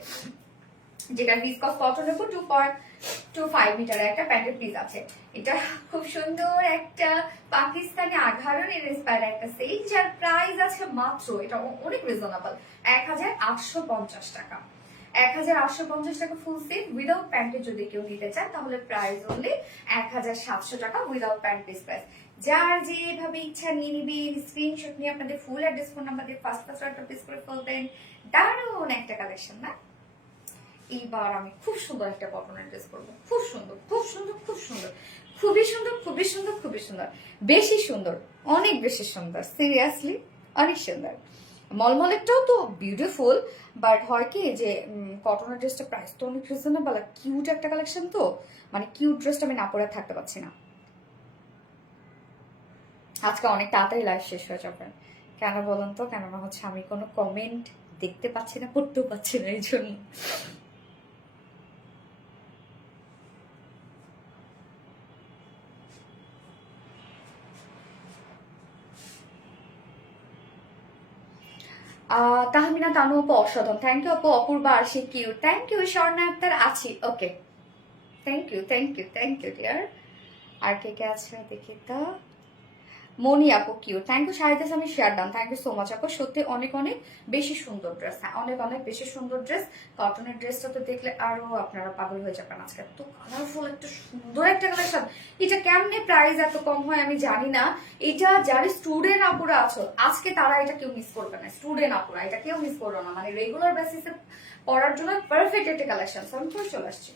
যেটা ভিসকস কটনের উপর 2.25 মিটারের একটা প্যান্টের পিস আছে। এটা খুব সুন্দর একটা পাকিস্তানি আঘারণ ইন্সপায়ার্ড একটা সেট, যার প্রাইস আছে মাত্র, এটা অনেক রিজনেবল, 1850 টাকা। 1850 টাকা ফুল সেট উইদাউট প্যান্টে যদি কেউ নিতে চান তাহলে প্রাইস অনলি 1700 টাকা উইদাউট প্যান্ট পিস প্রাইস। যার যেভাবে ইচ্ছা নিয়ে নিবেন, স্ক্রিনশট নিয়ে আপনাদের ফুল অ্যাড্রেস ফোন নাম্বার দিয়ে ফার্স্ট একটা পিস করে ফেলবেন। দারুণ একটা কালেকশন না? এইবার আমি খুব সুন্দর একটা কটনের ড্রেস করবো, খুব সুন্দর খুব সুন্দর খুব সুন্দর, খুবই সুন্দর খুবই সুন্দর খুবই সুন্দর, বেশি সুন্দর, অনেক বেশি সুন্দর, সিরিয়াসলি অনেক সুন্দর। মলমলেরটাও তো বিউটিফুল, বাট হয় কি যে কটনের ড্রেসটা প্রাইস তো অনেক রিজনেবল, কিউট একটা কালেকশন, তো মানে কিউট ড্রেসটা আমি না পরে থাকতে পারছি না। আজকে অনেক তাড়াতাড়ি লাইভ শেষ হয়ে যাবে, কেন বলুন তো? কেননা হচ্ছে আমি কোনো কমেন্ট দেখতে পাচ্ছি না, পড়তেও পাচ্ছি না, এই জন্য। তাহমিনা তানু আপু অসাধারণ, থ্যাংক ইউ আপু। অপূর্বা আর সে cute, thank you. Sworna Akter আছি, okay, thank you thank you thank you dear. আর কে কে আছে দেখি তো। মনি আপু কিউ, থ্যাংক ইউ শাহিদ আমি share done, thank you so much আপু, সত্যি অনেক অনেক বেশি সুন্দর ড্রেস, হ্যাঁ অনেক অনেক বেশি সুন্দর ড্রেস। কটনের ড্রেসটা তো দেখলে আরো আপনারা পাগল হয়ে যাবেন, আজকে এত কালারফুল একটা সুন্দর একটা কালেকশন। এটা কেমনে প্রাইস এত কম হয় আমি জানি না। এটা যারা স্টুডেন্ট আপুরা আছো আজকে তারা এটা কেউ মিস করবে না, স্টুডেন্ট আপুরা এটা কেউ মিস করবে না, মানে রেগুলার বেসিসে পড়ার জন্য পারফেক্ট একটা কালেকশন। আমি করে চলে আসছি।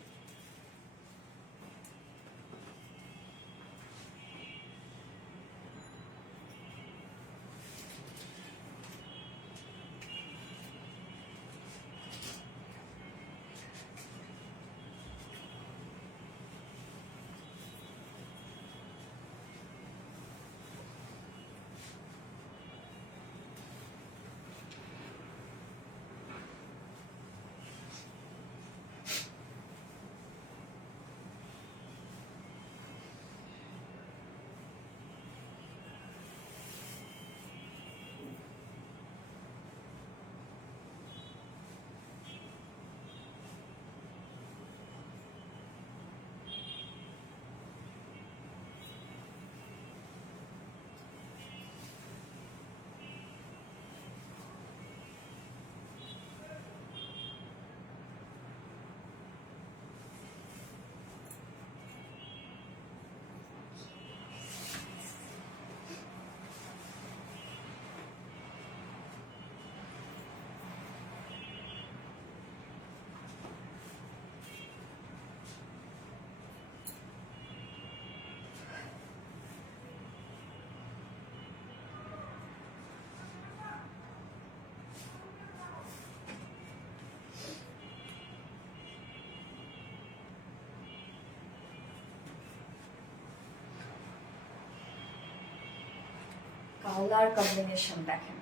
কালার কম্বিনেশন দেখেন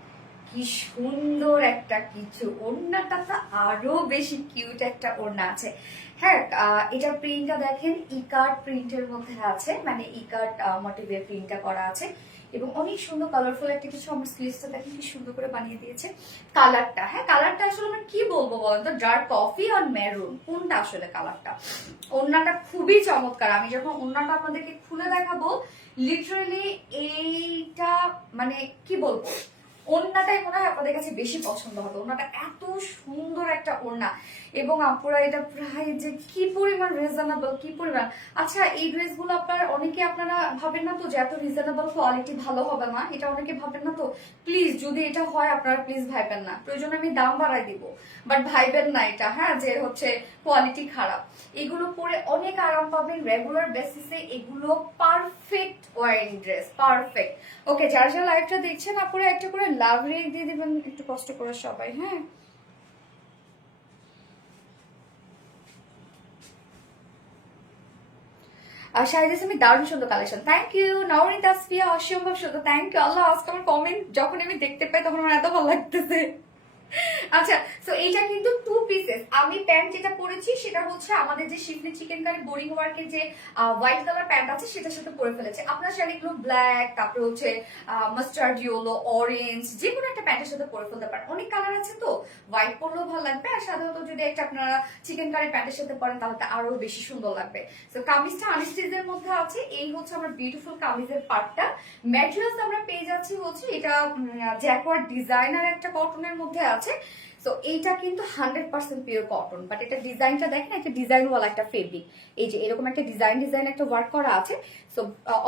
কি সুন্দর একটা কিছু, ওড়নাটা তো আরো বেশি কিউট একটা ওড়না আছে। হ্যাঁ এটা প্রিন্টটা দেখেন ইকার্ড প্রিন্টের মধ্যে আছে, মানে ইকার্ড মোটিভের প্রিন্টটা করা আছে এবং অনেক সুন্দর কালারফুল একটা কিছু। আমার স্লিভসটা দেখেন কি সুন্দর করে বানিয়ে দিয়েছে। কালারটা, হ্যাঁ কালারটা আসলে আমরা কি বলবো বলেন তো, ডার্ক কফি আর মেরুন কোনটা আসলে কালারটা। ওড়নাটা খুবই চমৎকার, আমি যখন ওড়নাটা আপনাদেরকে খুলে দেখাবো লিটারালি এইটা মানে কি বলবো, ওড়নাটাই মনে হয় আপনাদের কাছে বেশি পছন্দ হবে। ওড়নাটা এত সুন্দর একটা ওড়না এবং আপুরা এটা প্রায় যে কি পরিমাণ রিজনেবল, কি পরিমাণ। আচ্ছা এই ড্রেসগুলো আপনারা অনেকে আপনারা ভাবেন না তো যে এত রিজনেবল কোয়ালিটি ভালো হবে না, এটা অনেকে ভাবেন না তো। প্লিজ যদি এটা হয় আপনারা প্লিজ ভাইবেন না, প্রয়োজন আমি দাম বাড়াই দিব, বাট ভাইবেন না এটা, হ্যাঁ যে হচ্ছে কোয়ালিটি খারাপ। এগুলো পরে অনেক আরাম পাবেন রেগুলার বেসিসে, এগুলো পারফেক্ট ওয়ারিং ড্রেস, পারফেক্ট। ওকে যারা যারা লাইভটা দেখছেন আপনারা একটা করে লাভ রেক দিয়ে দিবেন একটু কষ্ট করে সবাই, হ্যাঁ। শাহিদ আমি দারুণ সুন্দর collection, thank you Naureen Tasfia, অসম্ভব সুন্দর, থ্যাংক ইউ। আল্লাহ আজকে আমার কমেন্ট যখন আমি দেখতে পাই তখন আমার এত ভালো লাগতেছে। আচ্ছা সো এইটা কিন্তু টু পিসেস। আমি প্যান্ট যেটা পরেছি সেটা হচ্ছে আমাদের যে শিফলি চিকেন কারি বোরিং ওয়ার্কের যে হোয়াইট কালার প্যান্ট আছে সেটার সাথে পরে ফেলেছে। আপনার চাইলে এগুলো ব্ল্যাক, তারপরে হচ্ছে মাস্টার্ড ইয়েলো, অরেঞ্জ, যে কোনো একটা প্যান্টের সাথে পরে ফেলতে পারেন। অনেক কালার আছে তো হোয়াইট পরলেও ভালো লাগবে, আর সাধারণত যদি একটা আপনারা চিকেন কারি প্যান্টের সাথে পরেন তাহলে আরো বেশি সুন্দর লাগবে। তো কামিজটা আনস্টিচের মধ্যে আছে, এই হচ্ছে আমার বিউটিফুল কামিজের পার্টটা। ম্যাটেরিয়ালস আমরা পেয়ে যাচ্ছি হচ্ছে এটা জ্যাকওয়ার্ড ডিজাইনার একটা কটনের মধ্যে আছে। তো এইটা কিন্তু 100% পিওর কটন, বাট এটা ডিজাইনটা দেখেন একটা ডিজাইনওয়ালা একটা ফেব্রিক, এই যে এরকম একটা ডিজাইন একটা ওয়ার্ক করা আছে। সো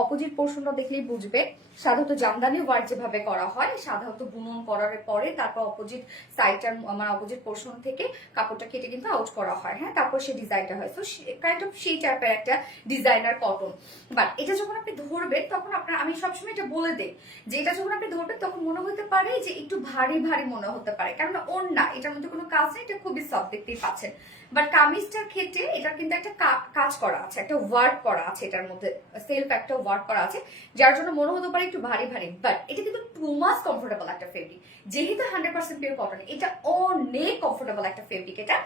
অপোজিট পোর্শনটা দেখলেই বুঝবে, সাধারণত জামদানি ওয়ার্ক যেভাবে করা হয় সাধারণত বুনন করার পরে তারপর অপোজিট সাইডটার মানে অপোজিট পোর্শন থেকে কাপড়টা কেটে কিন্তু আউট করা হয়, হ্যাঁ তারপর সেই ডিজাইনটা হয়। সো কাইন্ড অফ সেই টাইপের একটা ডিজাইনার কটন। বাট এটা যখন আপনি ধরবেন তখন আপনার, আমি সবসময় এটা বলে দেই যে এটা যখন আপনি ধরবেন তখন মনে হতে পারে যে একটু ভারী ভারী মনে হতে পারে, কারণ ওড়না এটার মধ্যে কোনো কাজ নেই, এটা খুবই সফট দেখতেই পাচ্ছেন। বাট কামিজটার ক্ষেত্রে এটার কিন্তু একটা কাজ করা আছে, একটা ওয়ার্ক করা আছে, এটার মধ্যে সেলফ একটা ওয়ার্ক করা আছে যার জন্য মনে হতে পারে একটু ভারী ভারী, বাট এটা কিন্তু টু মাচ কমফোর্টেবল একটা ফেব্রিক। যেহেতু 100% পিওর কটন, এটা অনেক কমফোর্টেবল একটা ফেব্রিক এটা।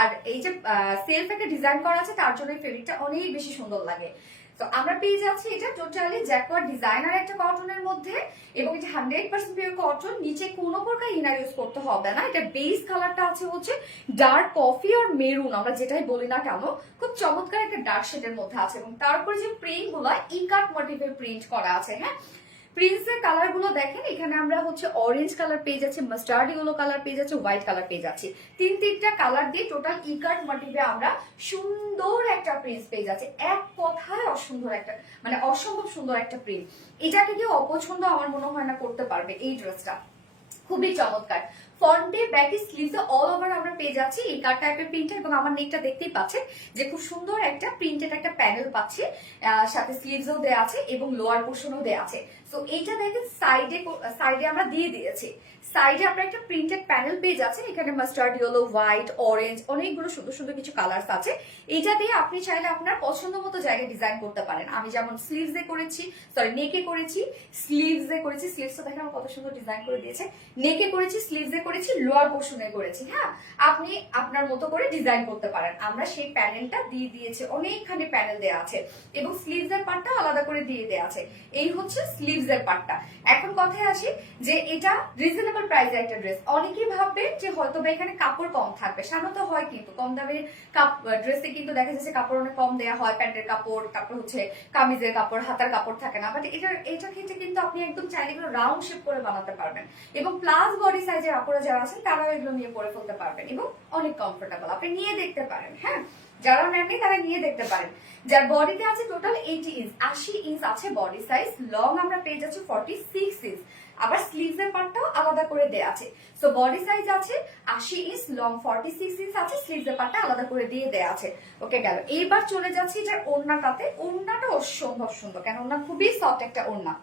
আর এই যে সেলফ একটা ডিজাইন করা আছে তার জন্য এই ফেব্রিকটা অনেক বেশি সুন্দর লাগে। তো আমরা পেয়ে যাচ্ছি এটা টোটালি জ্যাকওয়ার্ড ডিজাইনার একটা কটনের মধ্যে এবং এটা 100% পিওর কটন। নিচে কোনো প্রকার ইনার ইউজ করতে হবে না। এটা বেস কালারটা আছে হচ্ছে ডার্ক কফি আর মেরুন, আমরা যেটাই বলি না কেন খুব চমৎকার একটা ডার্ক শেডের মধ্যে আছে এবং তারপরে যে প্রিন্ট গুলো ইকাট মোটিভের প্রিন্ট করা আছে, হ্যাঁ প্রিন্সের কালার গুলো দেখেন, এখানে আমরা হচ্ছে অরেঞ্জ কালার পেয়ে যাচ্ছি, মাস্টার্ড ইয়েলো কালার পেয়ে যাচ্ছি, হোয়াইট কালার পেয়ে যাচ্ছি। তিনটা কালার দিয়ে টোটাল ইকার্ট মোটিভে আমরা সুন্দর একটা প্রিন্স পেয়ে যাচ্ছি। এক কথায় অসুন্দর একটা, মানে অসম্ভব সুন্দর একটা প্রিন্ট। এটাকে কেউ অপছন্দ আমার মনে হয় না করতে পারবে। এই ড্রেসটা খুবই চমৎকার। ফ্রন্টে ব্যাকে স্লিভসে অল ওভার আমরা পেয়ে যাচ্ছি এই কাট টাইপের প্রিন্টার, এবং আমার নেকটা দেখতেই পাচ্ছেন যে খুব সুন্দর একটা প্রিন্টেড একটা প্যানেল পাচ্ছি, সাথে স্লিভসও দেওয়া আছে এবং লোয়ার পোর্শনও দেওয়া আছে। সো এইটা দেখেন সাইডে আমরা দিয়ে দিয়েছি, সাইডে আপনারা একটা প্রিন্টেড প্যানেল পেয়ে যাচ্ছেন। এখানে মাস্টার্ড ইয়েলো, হোয়াইট, অরেঞ্জ, অনেকগুলো সুন্দর সুন্দর কিছু কালার্স আছে। এইটা দিয়ে আপনি চাইলে আপনার পছন্দ মতো জায়গায় ডিজাইন করতে পারেন। আমি যেমন স্লিভসে করেছি, সরি নেকে করেছি, স্লিভসে করেছি, স্লিভসটা দেখেন আমার কত সুন্দর ডিজাইন করে দিয়েছে। নেকে করেছি, স্লিভসে করেছি, লোয়ার পোর্শনে করেছি। হ্যাঁ, আপনি আপনার মতো করে ডিজাইন করতে পারেন। আমরা সেই প্যানেলটা দিয়ে দিয়েছি, অনেকখানি প্যানেল দেওয়া আছে এবং স্লিভসের পার্টটা আলাদা করে দিয়ে দেওয়া আছে। এই হচ্ছে স্লিভসের পার্টটা। এখন কথায় আসি যে এটা রিজনেবল প্রাইসে একটা ড্রেস। অনেকেই ভাববে যে হয়তো বা এখানে কাপড় কম থাকবে, সাধারণত হয় কিন্তু কম দামের ড্রেসে কিন্তু দেখা যাচ্ছে কাপড় অনেক কম দেওয়া হয়, প্যান্টের কাপড়, তারপর হচ্ছে কামিজের কাপড়, হাতার কাপড় থাকে না। বাট এটা ক্ষেত্রে কিন্তু আপনি একদম চাইলে এগুলো রাউন্ড শেপ করে বানাতে পারবেন, এবং প্লাস বডি সাইজের আপুরা যারা আছেন তারাও এগুলো নিয়ে পরে ফেলতে পারবেন এবং অনেক কমফোর্টেবল। আপনি নিয়ে দেখতে পারেন, হ্যাঁ, যারা নেননি তারা নিয়ে দেখতে পারেন। যার বডিতে আছে টোটাল 80 ইঞ্চ আছে বডি সাইজ, লং আমরা পেয়ে যাচ্ছি 46 ইঞ্চ, আবার স্লিভস এর পার্টটাও আলাদা করে দেয়া আছে। সো বডি সাইজ আছে 80 ইঞ্চ, লং 46 ইঞ্চ আছে, স্লিভস এর পার্টটা আলাদা করে দিয়ে দেয়া আছে। ওকে, গেল। এইবার চলে যাচ্ছি যে ওড়নাটাতে। ওড়নাটা অসম্ভব সুন্দর, কেন ওড়না খুবই সফট একটা ওড়না।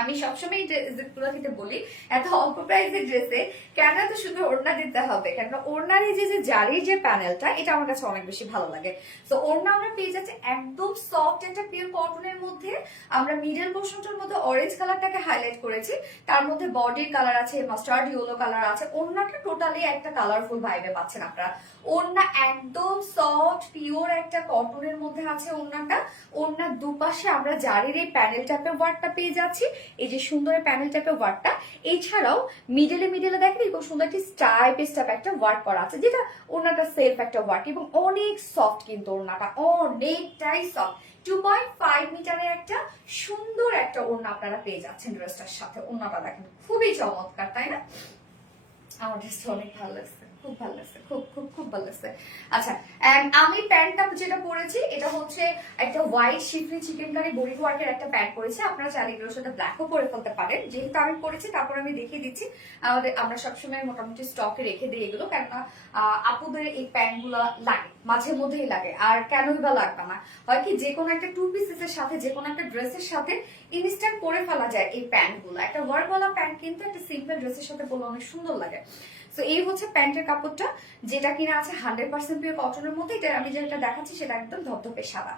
আমি সবসময় ড্রেসগুলো থেকে বলি এত অল্প প্রাইসের ড্রেসে কেন এত শুধু ওড়না দিতে হবে, কেন ওড়নার এই যে জারির যে প্যানেলটা, এটা আমার কাছে অনেক বেশি ভালো লাগে। তো ওড়না আমরা পেয়ে যাচ্ছি একদম সফট একটা পিওর কটনের মধ্যে। আমরা মিডল পোর্শনটার মধ্যে অরেঞ্জ কালারটাকে হাইলাইট করেছি, তার মধ্যে বডির কালার আছে, মাস্টার্ড ইয়েলো কালার আছে। ওড়নাটা টোটালি একটা কালারফুল ভাইবে পাচ্ছেন আপনারা। ওড়না একদম সফট পিওর একটা কটনের মধ্যে আছে ওড়নাটা। ওড়নার দুপাশে আমরা জারির এই প্যানেল টাইপের ওয়ার্কটা পেয়ে যাচ্ছি, এই যে সুন্দর প্যানেল টাইপের ওয়ার্কটা। এছাড়াও মিডলে দেখেন খুব সুন্দর একটি স্টাইপ একটা ওয়ার্ক করা আছে, যেটা ওড়নাটা সেলফ একটা ওয়ার্ক, এবং অনেক সফট কিন্তু ওড়নাটা অনেকটাই সফট। 2.5 মিটারের একটা সুন্দর একটা ওড়না আপনারা পেয়ে যাচ্ছেন ড্রেসটার সাথে। ওড়নাটা দেখেন খুবই চমৎকার, তাই না? আমার ড্রেসটা অনেক ভালো লাগছে, খুব ভালো লাগছে, খুব খুব খুব ভালো লাগছে। আচ্ছা, আমি প্যান্টটা যেটা পরেছি এটা হচ্ছে একটা হোয়াইট শিফলি চিকেন কারি বোরিং ওয়ার্কের একটা প্যান্ট পরেছি। আপনারা চাইলে এগুলোর সাথে ব্ল্যাকও পরে ফেলতে পারেন। যেহেতু আমি পরেছি তারপর আমি দেখিয়ে দিচ্ছি। আমরা সবসময় মোটামুটি স্টকে রেখে দিই এগুলো, কেননা আপুদের এই প্যান্ট গুলো লাগে, মাঝে মধ্যেই লাগে। আর কেনই বা লাগবে না, হয় কি যে কোনো একটা 2 পিসের সাথে, যে কোনো একটা ড্রেসের সাথে ইনস্ট্যান্ট পরে ফেলা যায় এই প্যান্ট গুলো। একটা ওয়ার্কওয়ালা প্যান্ট কিন্তু একটা সিম্পল ড্রেসের সাথে পরলে অনেক সুন্দর লাগে। তো এই হচ্ছে প্যান্টের কাপড়টা, যেটা কিনা আছে 100% পিওর কটনের মধ্যে। এটা আমি যেটা দেখাচ্ছি সেটা একদম ধপধপে সাদা।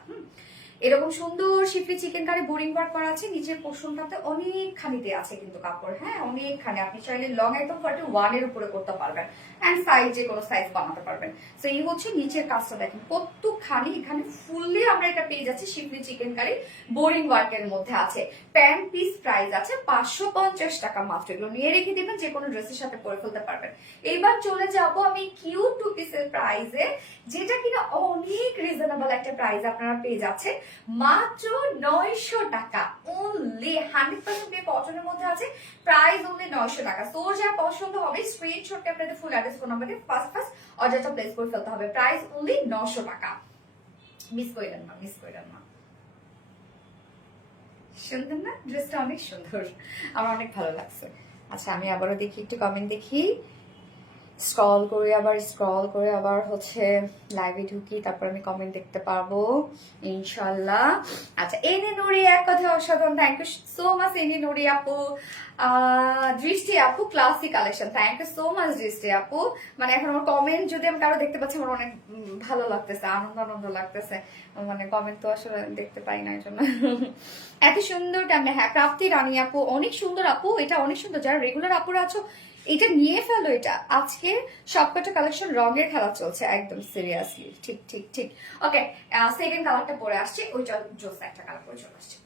এরকম সুন্দর শিফলি চিকেন কারি বোরিং ওয়ার্ক করা আছে। নিচের পোর্শনটাতে অনেকখানিতে আছে কিন্তু কাপড়, হ্যাঁ অনেকখানি। আপনি চাইলে লং একদম 41 এর উপরে করতে পারবেন, এন্ড সাইজ যে কোনো সাইজ বানাতে পারবেন। তো এই হচ্ছে নিচের কাজটা দেখেন কতখানি, এখানে ফুললি আমরা এটা পেয়ে যাচ্ছি শিফলি চিকেন কারি বোরিং ওয়ার্কের মধ্যে আছে। প্যান্ট পিস প্রাইস আছে 550 টাকা মাত্র। এগুলো নিয়ে রেখে দিবেন, যে কোনো ড্রেসের সাথে পরে ফেলতে পারবেন। এইবার চলে যাব আমি কিউট 2 পিসের প্রাইসে, যেটা কিনা অনেক রিজনেবল একটা প্রাইস আপনারা পেয়ে যাচ্ছেন মাত্র 900 টাকা অনলি। 100% পিওর কটনের মধ্যে আছে, প্রাইস অনলি 900 টাকা। তো যা পছন্দ হবে স্ক্রিনশটে আপনাদের ফুল অ্যাড্রেস ফোন নাম্বারে ফার্স্ট অর্ডারটা প্লেস করে ফেলতে হবে। প্রাইস অনলি 900 টাকা। মিস করেন না, মিস করেন না। সুন্দর না? ড্রেসটা অনেক সুন্দর, আমার অনেক ভালো লাগছে। আচ্ছা, আমি আবারও দেখি, একটু কমেন্ট দেখি, স্ক্রল করে আবার হচ্ছে লাইভে ঢুকি, তারপর আমি কমেন্ট দেখতে পারবো ইনশাল্লাহ। আচ্ছা, এনি নুরি এক কথা অসাধারণ, thank you so much Ani Nuri আপু। দৃষ্টি আপু classic collection, thank you so much Drishti আপু। মানে এখন আমার কমেন্ট যদি আমি কারো দেখতে পাচ্ছি আমার অনেক ভালো লাগতেছে, আনন্দ লাগতেছে। মানে কমেন্ট তো আসলে দেখতে পাই না, এই জন্য। এত সুন্দর টাইমে, হ্যাঁ প্রাপ্তি রানী আপু অনেক সুন্দর আপু, এটা অনেক সুন্দর। যারা রেগুলার আপুরা আছো এটা নিয়ে ফেলো। এটা আজকে সবকটা কালেকশন রঙের খেলা চলছে, একদম সিরিয়াসলি। ঠিক ঠিক ঠিক। ওকে, সেকেন্ড কালারটা পরে আসছে, ওইটা জোস একটা কালার পরে চলে আসছে।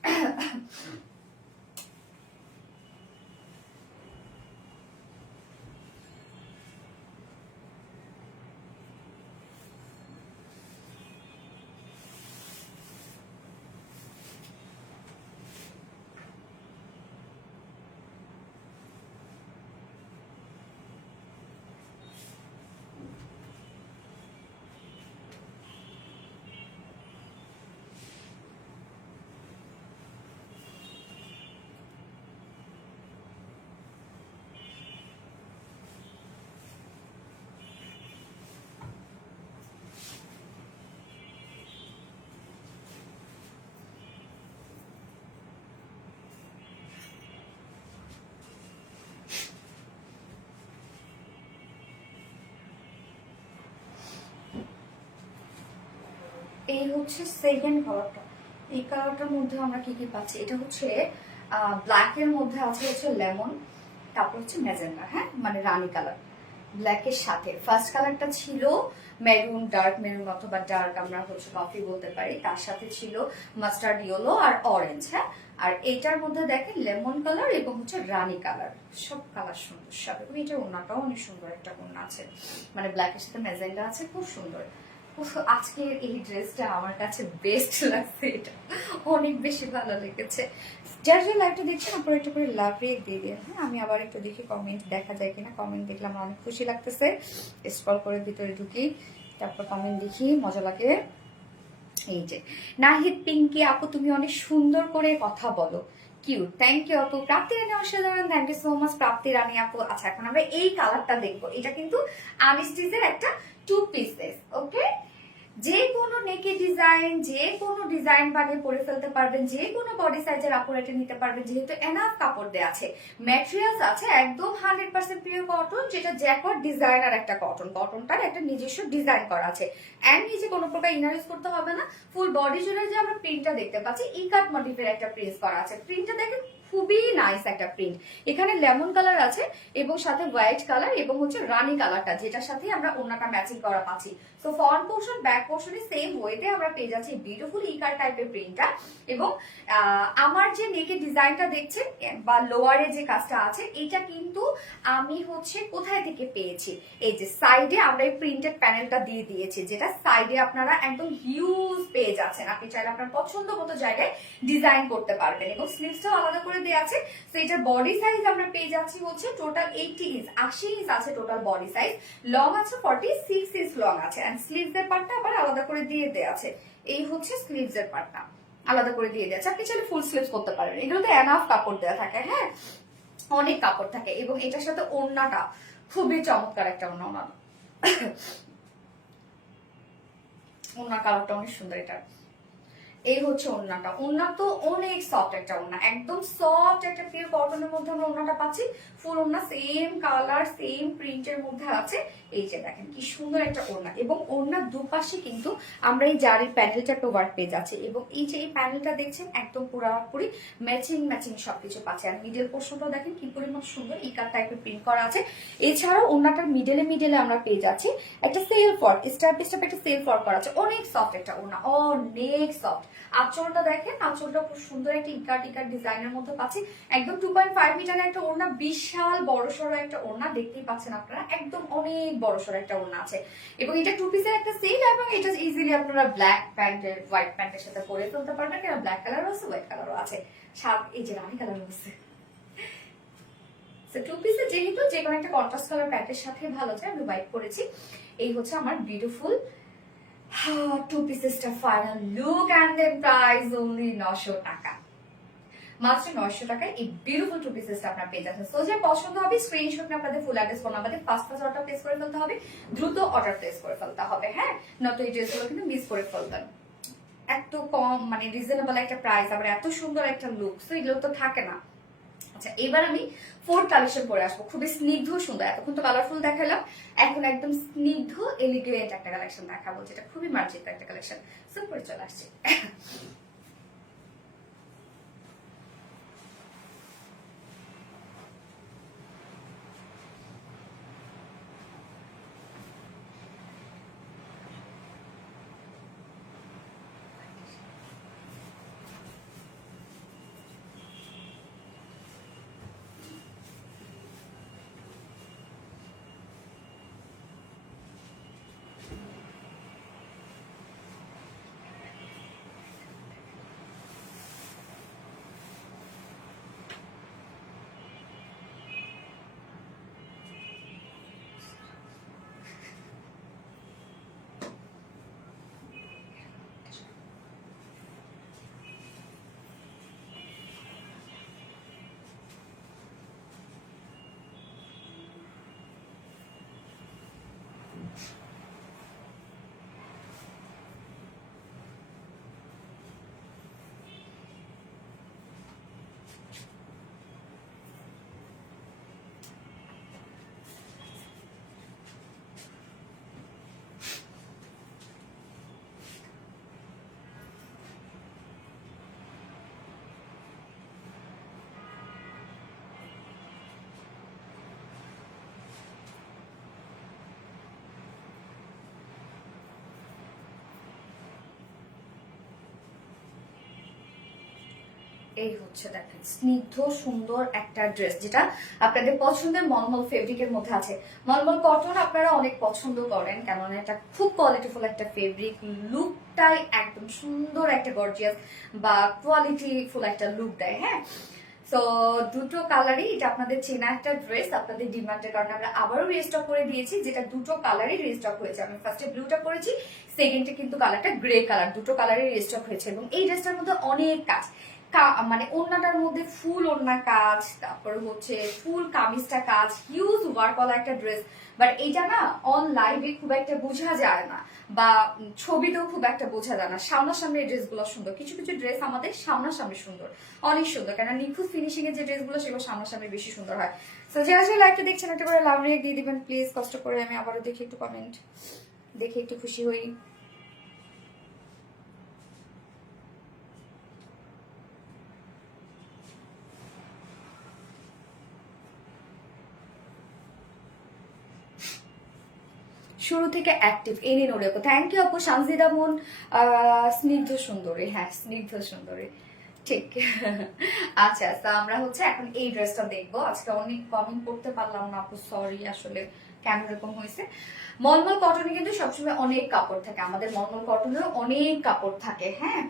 এই হচ্ছে সেকেন্ড কালারটা। এই কালারটার মধ্যে আমরা কি কি পাচ্ছি, এটা হচ্ছে ব্ল্যাকের মধ্যে আছে হচ্ছে লেমন, তারপর হচ্ছে ম্যাজেন্টা, হ্যাঁ মানে রানী কালার ব্ল্যাকের সাথে। ফার্স্ট কালারটা ছিল মেরুন, ডার্ক মেরুন অথবা ডার্ক আমরা হচ্ছে কফি বলতে পারি, তার সাথে ছিল মাস্টার্ড ইয়েলো আর অরেঞ্জ, হ্যাঁ। আর এইটার মধ্যে দেখেন লেমন কালার এবং হচ্ছে রানী কালার, সব কালার সুন্দর সব। এবং এটা ওড়নাটাও অনেক সুন্দর একটা ওড়না আছে, মানে ব্ল্যাকের সাথে ম্যাজেন্টা আছে, খুব সুন্দর। আজকের এই ড্রেসটা আমার কাছে বেস্ট লাগছে, এটা অনেক বেশি ভালো লেগেছে। যার যে লাইভটা দেখছেন আপনারা একটু করে লাভ রিয়েক্ট দিয়ে দিন, হ্যাঁ। আমি আবার একটু দেখি কমেন্ট দেখা যায় কিনা। কমেন্ট দেখলে আমার অনেক খুশি লাগতেছে। স্ক্রল করে ভিতরে ঢুকি, তারপর কমেন্ট দেখি, মজা লাগে। এই যে নাহিদ পিঙ্কি আপু, তুমি অনেক সুন্দর করে কথা বলো, কিউট, থ্যাংক ইউ আপু। প্রাপ্তি রানী অসাধারণ, থ্যাংক ইউ সো মাচ প্রাপ্তি রানী আপু। আচ্ছা এখন আমরা এই কালারটা দেখবো, এটা কিন্তু আনস্টিচের একটা 2 পিসেস, ওকে। যে কোনো নেকে ডিজাইন, যে কোনো ডিজাইন বানিয়ে পরে ফেলতে পারবেন, যে কোনো বডি সাইজের কাপড় এটা নিতে পারবেন, যেহেতু এনাফ কাপড় দেওয়া আছে, ম্যাটেরিয়ালস আছে একদম 100% পিওর কটন, যেটা জ্যাকট ডিজাইনার একটা কটন, কটনটার একটা নিজস্ব ডিজাইন করা আছে। এন্ড নিচে কোনো প্রকার ইনার ইউজ করতে হবে না। ফুল বডি জুড়ে যে আমরা প্রিন্টটা দেখতে পাচ্ছি, ইকাট মোটিভের একটা প্রিন্ট করা আছে। প্রিন্টটা দেখেন খুবই নাইস একটা প্রিন্ট। এখানে লেমন কালার আছে এবং সাথে হোয়াইট কালার এবং হচ্ছে রানী কালারটা, যেটার সাথে আমরা ওড়নাটা ম্যাচিং করা পাচ্ছি। সো ফ্রন্ট পোর্শন ব্যাক পোর্শনে সেম ওয়েতে আমরা পেয়ে যাচ্ছি বিউটিফুল ইকার টাইপের প্রিন্টটা। এবং আমার যে নেকের ডিজাইনটা দেখছেন বা লোয়ারে যে কাজটা আছে, এটা কিন্তু আমি হচ্ছে কোথায় থেকে পেয়েছি, এই যে সাইডে আমরা এই প্রিন্টেড প্যানেলটা দিয়ে দিয়েছি, যেটা সাইডে আপনারা একদম হিউজ পেয়ে যাচ্ছেন। আপনি চাইলে আপনার পছন্দ মতো জায়গায় ডিজাইন করতে পারবেন। এবং স্লিভসটাও আলাদা করে দেওয়া আছে। তো এটার বডি সাইজ আমরা পেয়ে যাচ্ছি হচ্ছে টোটাল 80 ইঞ্চ, 80 ইঞ্চ আছে টোটাল বডি সাইজ। লং আছে 46 ইঞ্চ লং আছে। এন্ড স্লিভস এর পার্টটা আবার আলাদা করে দিয়ে দেওয়া আছে। এই হচ্ছে স্লিভস এর পার্টটা আলাদা করে দিয়ে দেওয়া আছে। আপনি চাইলে ফুল স্লিভস করতে পারবেন। এগুলোতে এনাফ কাপড় দেওয়া থাকে, হ্যাঁ অনেক কাপড় থাকে। এবং এটার সাথে ওড়নাটা খুবই চমৎকার একটা ওড়না, ওড়নার কালারটা অনেক সুন্দর। এটা এই হচ্ছে ওড়নাটা। ওড়না তো অনেক সফট একটা ওড়না, একদম সফট একটা পিওর কটনের মধ্যে আমরা ওড়নাটা পাচ্ছি। ফুল ওড়না সেম কালার সেম প্রিন্টের মধ্যে আছে। এই যে দেখেন কি সুন্দর একটা ওড়না। এবং ওড়নার দুপাশে কিন্তু আমরা এই জারির প্যানেলটা টোভার পেয়ে যাচ্ছে। এবং এই যে এই প্যানেলটা দেখছেন একদম পুরোপুরি ম্যাচিং ম্যাচিং সবকিছু পাচ্ছে। আর মিডল পোর্শনটা দেখেন কি পরিমাণ সুন্দর ইকার টাইপের প্রিন্ট করা আছে। এছাড়াও ওড়নাটার মিডলে মিডলে আমরা পেয়ে যাচ্ছি একটা shelf, step by step একটা সেল ফর করা আছে। অনেক সফট একটা ওড়না, অনেক সফট। আঁচলটা দেখেন, আঁচলটা খুব সুন্দর একটা ইকার টিকার ডিজাইনের মধ্যে পাচ্ছি। একদম 2.5 মিটারের একটা ওড়না, বিশাল বড়সড় একটা ওড়না, দেখতেই পাচ্ছেন আপনারা একদম অনেক বড়সড় একটা ওড়না আছে। এবং এটা 2 পিসের একটা সেট। এবং এটা ইজিলি আপনারা ব্ল্যাক প্যান্টের হোয়াইট প্যান্টের সাথে পরে ফেলতে পারবেন, কারণ ব্ল্যাক কালারও আছে হোয়াইট কালারও আছে, এই যে রানী কালারও আছে। 2 পিসে যেহেতু যে কোনো একটা কন্ট্রাস্ট কালার প্যান্টের সাথে ভালো যায়, আমি হোয়াইট করেছি। এই হচ্ছে আমার বিউটিফুল 2 পিসেসটা final look. And then price only 900 টাকা, মাত্র 900 টাকায় এই বিউটিফুল 2 পিসেসটা আপনারা পেয়ে যাচ্ছেন। সো যে পছন্দ হবে স্ক্রিনশট নিয়ে আপনাদের ফুল অ্যাড্রেস ফোন নাম্বারে ফাস্ট অর্ডার প্লেস করে ফেলতে হবে, দ্রুত অর্ডার প্লেস করে ফেলতে হবে, হ্যাঁ নয়তো এই ড্রেসগুলো কিন্তু মিস করে ফেলবেন। এত কম মানে রিজনেবল একটা প্রাইস, আবার এত সুন্দর একটা লুক, সো এগুলো তো থাকে না। আচ্ছা এবার আমি 4 কালেকশন পরে আসবো, খুবই স্নিগ্ধ সুন্দর। এতক্ষণ তো কালারফুল দেখালাম, এখন একদম স্নিগ্ধ এলিগেন্ট একটা কালেকশন দেখাবো, যেটা খুবই মার্জিত একটা কালেকশন। সো পরে চলে আসছে। এই হচ্ছে দেখেন স্নিগ্ধ সুন্দর একটা ড্রেস, যেটা আপনাদের পছন্দের মলমল ফেব্রিকের মধ্যে আছে। মলমল কটন আপনারা অনেক পছন্দ করেন, কেননা এটা খুব কোয়ালিটিফুল একটা ফেব্রিক, লুকটাই একদম সুন্দর একটা গর্জিয়াস বা কোয়ালিটিফুল একটা লুক দেয়। হ্যাঁ, সো দুটো কালারই এটা আপনাদের চেনা একটা ড্রেস, আপনাদের ডিমান্ডের কারণে আমরা আবারও রিস্টক করে দিয়েছি, যেটা দুটো কালারই রিস্টক হয়েছে। আমি ফার্স্টে ব্লুটা করেছি, সেকেন্ডে কিন্তু কালারটা গ্রে কালার, দুটো কালারই রিস্টক হয়েছে। এবং এই ড্রেসটার মধ্যে অনেক কাজ, মানে ওড়নাটার মধ্যে ফুল ওড়না কাজ, তারপর হচ্ছে ফুল কামিজটা কাজ, হিউজ ওয়ার্ক ওয়ালা একটা ড্রেস। বাট এটা না অন লাইভে খুব একটা বোঝা যায় না, বা ছবিতেও খুব একটা বোঝা যায় না। সামনাসামনি এই ড্রেসগুলো সুন্দর, কিছু কিছু ড্রেস আমাদের সামনাসামনি সুন্দর, অনেক সুন্দর, কেন নিখুঁত ফিনিশিং এর যে ড্রেসগুলো সেগুলো সামনাসামনি বেশি সুন্দর হয়। তো যারা যারা লাইভটা দেখছেন একটা করে লাভ রেক দিয়ে দিবেন প্লিজ, কষ্ট করে। আমি আবারও দেখি একটু কমেন্ট, দেখে একটু খুশি হই। শুরু থেকে অ্যাক্টিভ এনে নোরে, থ্যাংক ইউ আপু। সানজিদা মুন, স্নিগ্ধ সুন্দরী, হ্যাঁ স্নিগ্ধ সুন্দরী, ঠিক। আচ্ছা, তো আমরা হচ্ছে এখন এই ড্রেসটা দেখবো। আজকে অনেক কমেন্ট করতে পারলাম না আপু, সরি, আসলে কেন এরকম হয়েছে। মলমল কটনে কিন্তু সবসময় অনেক কাপড় থাকে, আমাদের মলমল কটনেও অনেক কাপড় থাকে। হ্যাঁ,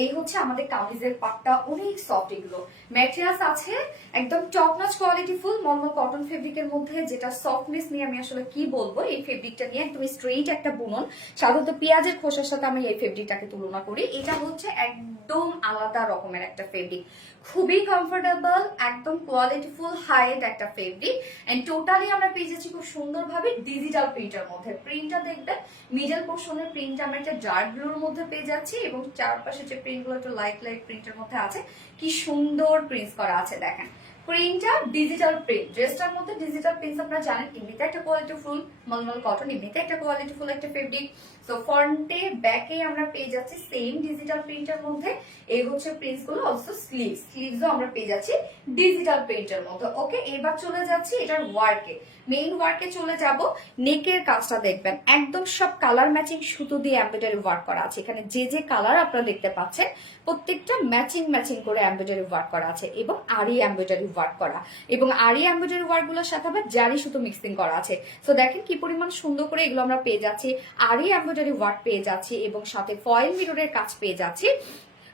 এই হচ্ছে আমাদের কামিজের পাটটা অনেক সফট, এগুলো ম্যাটেরিয়ালস আছে একদম top notch quality full mulmul cotton ফেব্রিকের মধ্যে, যেটা সফটনেস নিয়ে আমি আসলে কি বলবো। এই ফেব্রিকটা নিয়ে একদম স্ট্রেইট একটা বুনন, সাধারণত পেঁয়াজের খোসার সাথে আমি এই ফেব্রিকটাকে তুলনা করি। এটা হচ্ছে একদম আলাদা রকমের একটা ফেব্রিক, খুবই কমফোর্টেবল, একদম কোয়ালিটিফুল হাই এন্ড একটা ফেব্রিক। এন্ড টোটালি আমরা পেয়ে যাচ্ছি খুব সুন্দরভাবে ডিজিটাল প্রিন্টের মধ্যে। প্রিন্টটা দেখবেন, মিডল পোর্শনের প্রিন্ট আমরা একটা ডার্ক ব্লুর মধ্যে পেয়ে যাচ্ছি, এবং চারপাশে যে প্রিন্টগুলো একটু লাইট লাইট প্রিন্টের মধ্যে আছে, কি সুন্দর প্রিন্টস করা আছে দেখেন। প্রিন্টটা ডিজিটাল প্রিন্ট, ড্রেসটার মধ্যে ডিজিটাল প্রিন্টস আপনারা জানেন এমনিতে একটা কোয়ালিটিফুল মলমল কটন, এমনিতে একটা কোয়ালিটিফুল একটা ফেব্রিক। সো ফ্রন্টে ব্যাকে আমরা পেয়ে যাচ্ছি সেম ডিজিটাল প্রিন্টের মধ্যে। এই হচ্ছে প্রিন্টস গুলো, অলসো স্লিভসও আমরা পেয়ে যাচ্ছি ডিজিটাল প্রিন্টের মধ্যে। ওকে, এবার চলে যাচ্ছি এটার ওয়ার্কে, মেইন ওয়ার্কে চলে যাব। নেকের কাজটা দেখবেন একদম সব কালার ম্যাচিং সুতো দিয়ে এমব্রয়ডারি ওয়ার্ক করা আছে। এখানে যে যে কালার আপনারা দেখতে পাচ্ছেন প্রত্যেকটা ম্যাচিং ম্যাচিং করে এমব্রয়ডারি ওয়ার্ক করা আছে, এবং আরি এমব্রয়ডারি ওয়ার্ক করা, এবং আরি এমব্রয়ডারি ওয়ার্ক গুলোর সাথে আবার জারি সুতো মিক্সিং করা আছে। তো দেখেন কি পরিমাণ সুন্দর করে এগুলো আমরা পেয়ে যাচ্ছি, আরি এমব্রয়ডারি ওয়ার্ক পেয়ে যাচ্ছি, এবং সাথে ফয়েল মিররের কাজ পেয়ে যাচ্ছি।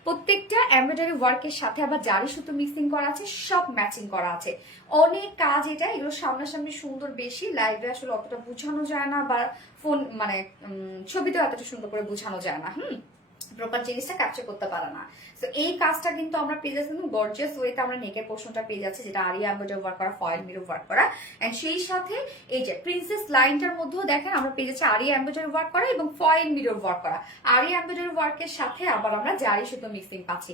প্রত্যেকটা এমব্রয়ডারি ওয়ার্কের সাথে আবার জারি সুতো মিক্সিং করা আছে, সব ম্যাচিং করা আছে, অনেক কাজ। এটা এগুলো সামনাসামনি সুন্দর বেশি, লাইভে আসলে অতটা বোঝানো যায় না, বা ফোন মানে ছবিতেও এতটা সুন্দর করে বোঝানো যায় না, প্রপার জিনিসটা ক্যাপচার করতে পারে না। তো এই কাজটা কিন্তু আমরা পেয়ে যাচ্ছি গর্জিয়াস ওয়েতে, আমরা নেকের পোর্শনটা পেয়ে যাচ্ছি, যেটা আরি এমব্রয়ডারি ওয়ার্ক করা, ফয়েল মিরর ওয়ার্ক করা। এন্ড সেই সাথে এই যে প্রিন্সেস লাইনটার মধ্যেও দেখেন আমরা পেয়ে যাচ্ছি আরি এমব্রয়ডারি ওয়ার্ক করা এবং ফয়েল মিরর ওয়ার্ক করা। আরি এমব্রয়ডারি ওয়ার্কের সাথে আবার আমরা জারি সুতো মিক্সিং পাচ্ছি।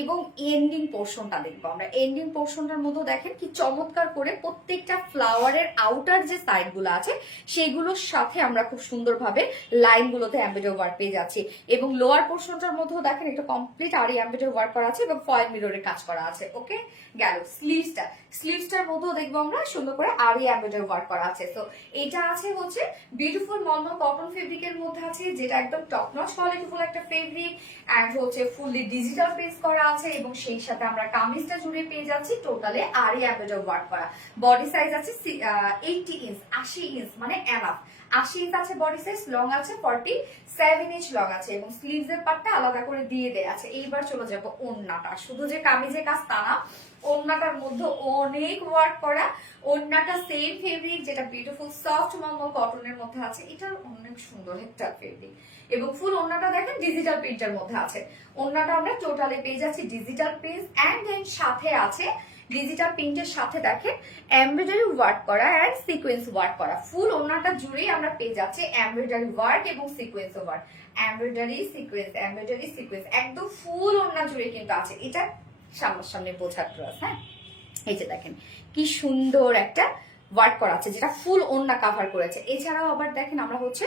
এবং এন্ডিং পোর্শনটা দেখবো আমরা, এন্ডিং পোর্শনটার মধ্যে দেখেন কি চমৎকার করে প্রত্যেকটা ফ্লাওয়ারের আউটার যে সাইড গুলো আছে সেগুলোর সাথে আমরা খুব সুন্দরভাবে লাইন গুলোতে এমব্রয়ডারি ওয়ার্ক পেয়ে যাচ্ছি। এবং লোয়ার পোর্শনটার মধ্যেও দেখেন এটা কমপ্লিট আরি এমব্রয়ডারি ওয়ার্ক করা আছে এবং ফয়েল মিররের কাজ করা আছে। ওকে, গেল স্লিভসটার মধ্যেও দেখবো আমরা সুন্দর করে আরি এমব্রয়ডারি ওয়ার্ক করা আছে। তো এটা আছে হচ্ছে বিউটিফুল মলমল কটন ফেব্রিকের মধ্যে আছে, যেটা একদম টপ নচ কোয়ালিটিফুল একটা ফেব্রিক, এন্ড হচ্ছে ফুললি ডিজিটাল প্রিন্ট করা আছে, এবং সেই সাথে আমরা কামিজটা জুড়ে পেয়ে যাচ্ছি টোটালে আরি এমব্রয়ডারি ওয়ার্ক করা। বডি সাইজ আছে 80 ইঞ্চ, 80 ইঞ্চ মানে এনাফ। 80 ইঞ্চ আছে বডি সাইজ, লং আছে 47 ইঞ্চ লং আছে, এবং স্লিভস এর পার্টটা আলাদা করে দিয়ে দেয়া আছে। এইবার চলে যাব ওড়নাটা, শুধু যে কামিজের কাজ তা না, ওড়নাটার মধ্যে অনেক ওয়ার্ক করা। ওড়নাটা সেম ফেব্রিক, যেটা বিউটিফুল সফট মলমল কটনের মধ্যে আছে, এটার অনেক সুন্দর একটা ফেব্রিক। এবং ফুল ওড়নাটা দেখেন ডিজিটাল প্রিন্টের মধ্যে আছে। ওড়নাটা আমরা টোটালি পেয়ে যাচ্ছি ডিজিটাল প্রিন্ট, এন্ড দেন সাথে আছে ডিজিটাল প্রিন্টের সাথে দেখেন এমব্রয়ডারি ওয়ার্ক করা এন্ড সিকোয়েন্স ওয়ার্ক করা। ফুল ওড়নাটা জুড়েই আমরা পেয়ে যাচ্ছি এমব্রয়ডারি ওয়ার্ক এবং সিকোয়েন্স ওয়ার্ক, এমব্রয়ডারি সিকোয়েন্স একদম ফুল ওড়না জুড়ে কিন্তু আছে। এটা সামনাসামনি বোঝার ড্রেস। হ্যাঁ, এই যে দেখেন কি সুন্দর একটা ওয়ার্ক করা আছে, যেটা ফুল ওড়না কাভার করেছে। এছাড়াও আবার দেখেন আমরা হচ্ছে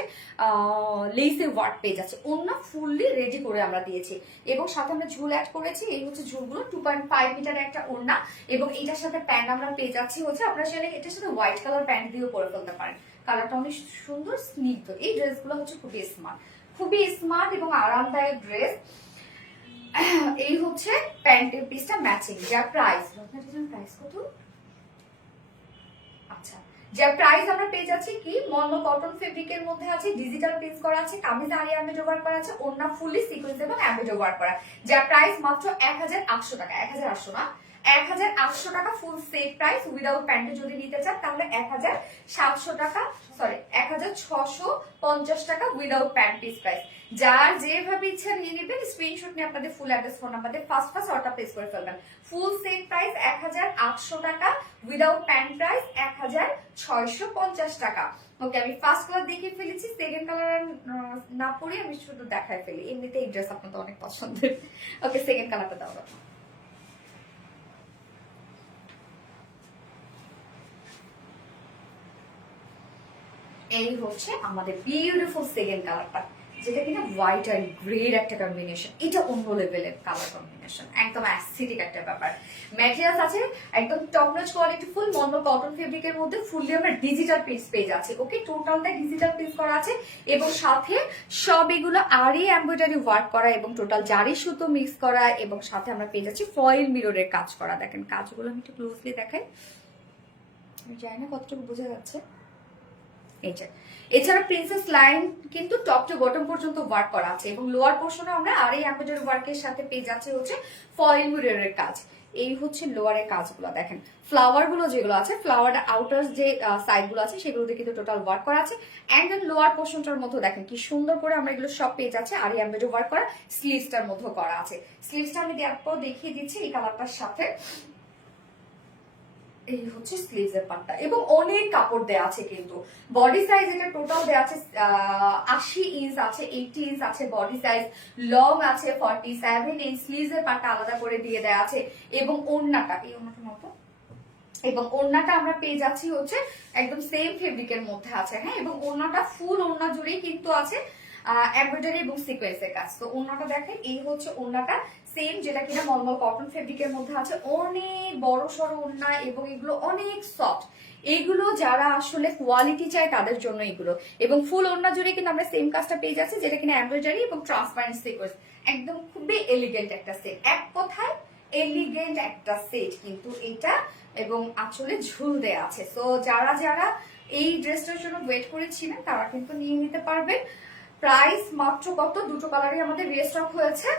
লেসে ওয়ার্ক পেয়ে যাচ্ছে, ওড়না ফুললি রেডি করে আমরা দিয়েছি, এবং সাথে আমরা ঝুল অ্যাড করেছি। এই হচ্ছে ঝুলগুলো 2.5 মিটার একটা ওড়না, এবং এটার সাথে প্যান্ট আমরা পেয়ে যাচ্ছি হচ্ছে আপনারা চাইলে এটার সাথে হোয়াইট কালার প্যান্ট দিয়েও পরে ফেলতে পারেন, কালারটা অনেক সুন্দর স্নিগ্ধ। এই ড্রেসগুলো হচ্ছে খুবই স্মার্ট এবং আরামদায়ক ড্রেস। এই হচ্ছে প্যান্টের পিসটা ম্যাচিং। যা প্রাইস কত, আচ্ছা যার প্রাইস আমরা পেয়ে যাচ্ছি কি মনো কটন ফেব্রিকের মধ্যে আছে, ডিজিটাল প্রিন্ট করা আছে, কামিজে আরি এমব্রয়ডারি ওয়ার্ক করা আছে, ওড়না ফুললি সিকোয়েন্স এবং এমব্রয়ডারি ওয়ার্ক করা। যার প্রাইস মাত্র 1800 টাকা, 1800 না 1800 টাকা ফুল সেট প্রাইস। উইদাউট প্যান্টে যদি নিতে চান তাহলে 1700 টাকা, সরি 1650 টাকা উইদাউট প্যান্ট পিস প্রাইস। যার যেভাবে ইচ্ছা নিয়ে নেবেন, স্ক্রিনশট নিয়ে আপনাদের ফুল অ্যাড্রেস ফোন নাম্বার দিয়ে ফার্স্ট অর্ডার প্লেস করে ফেলবেন। ফুল সেট প্রাইস 1800 টাকা, উইদাউট প্যান্ট প্রাইস 1650 টাকা। ওকে, আমি ফার্স্ট কালার দেখে ফেলেছি, সেকেন্ড কালার না পরে আমি শুধু দেখায় ফেলি, এমনিতে এই ড্রেস আপনাদের অনেক পছন্দের। ওকে, সেকেন্ড কালারটা দাও। এই হচ্ছে আমাদের বিউটিফুল সেকেন্ড কালারটা, যেটা কিনা হোয়াইট আর গ্রের একটা কম্বিনেশন। এটা অন্য লেভেলের কালার কম্বিনেশন, একদম অ্যাস্থেটিক একটা ব্যাপার। ম্যাটেরিয়ালস আছে একদম টপ নচ কোয়ালিটি ফুল মনো কটন ফেব্রিকের মধ্যে, ফুললি আমরা ডিজিটাল প্রিন্ট পেয়ে যাচ্ছে। ওকে, টোটালটা ডিজিটাল প্রিন্ট করা আছে এবং সাথে সব এগুলো আরই এমব্রয়ডারি ওয়ার্ক করা এবং টোটাল জারি সুতো মিক্স করা, এবং সাথে আমরা পেয়ে যাচ্ছি ফয়েল মিররের কাজ করা। দেখেন কাজগুলো আমি একটু ক্লোজলি দেখাই, আমি জানি না কতটুকু বোঝা যাচ্ছে। এছাড়া প্রিন্সেস লাইন কিন্তু টপ টু বটম পর্যন্ত ওয়ার্ক করা আছে এবং লোয়ার পোর্শনে আমরা আর এই এমব্রয়ডারি ওয়ার্কের সাথে পেয়ে যাচ্ছে হচ্ছে ফয়েল মিররের কাজ। এই হচ্ছে লোয়ারের কাজগুলো। দেখেন ফ্লাওয়ার গুলো যেগুলো আছে, ফ্লাওয়ার আউটার যে সাইড গুলো আছে সেগুলোতে কিন্তু টোটাল ওয়ার্ক করা আছে। এন্ড দেন লোয়ার পোর্শনটার মধ্যে দেখেন কি সুন্দর করে আমরা এগুলো সব পেয়ে যাচ্ছে আর এই এমব্রয়ডারি ওয়ার্ক করা। স্লিভসটার মধ্যে করা আছে, স্লিভসটা আমি দেখিয়ে দিচ্ছি এই কালারটার সাথে। এই হচ্ছে স্লিভস এর পার্টটা এবং অনেক কাপড় দেয়া আছে কিন্তু। বডি সাইজ এটা টোটাল দেয়া আছে 80 ইঞ্চ আছে, 80 ইঞ্চ আছে বডি সাইজ, লং আছে 47 ইঞ্চ। স্লিভস এর পার্টটা আলাদা করে দিয়ে দেয়া আছে এবং ওড়নাটা, এই ওড়নাটার মতো, এবং ওড়নাটা আমরা পেয়ে যাচ্ছি হচ্ছে একদম সেম ফেব্রিকের মধ্যে আছে। হ্যাঁ, এবং ওড়নাটা ফুল ওড়না জুড়েই কিন্তু আছে এমব্রয়ডারি এবং সিকোয়েন্সের কাজ। তো ওড়নাটা দেখেন, এই হচ্ছে ওড়নাটা সেম, যেটা কিনা মলমল কটন ফেব্রিকের মধ্যে আছে। অনেক বড় সড়ো ওড়না এবং এগুলো অনেক সফট। এইগুলো যারা আসলে কোয়ালিটি চায় তাদের জন্য এগুলো। এবং ফুল ওড়না জুড়ে কিন্তু আমরা সেম কাজটা পেয়ে যাচ্ছি, যেটা কিনা এমব্রয়ডারি এবং ট্রান্সপারেন্ট সিকোয়েন্স। একদম খুবই এলিগেন্ট একটা সেট, এক কথায় এলিগেন্ট একটা সেট কিন্তু এটা, এবং আসলে ঝুল দেয়া আছে। তো যারা যারা এই ড্রেসটার জন্য ওয়েট করেছিলেন তারা কিন্তু নিয়ে নিতে পারবেন। প্রাইস মাত্র কত, দুটো কালারই আমাদের রিস্টক হয়েছে।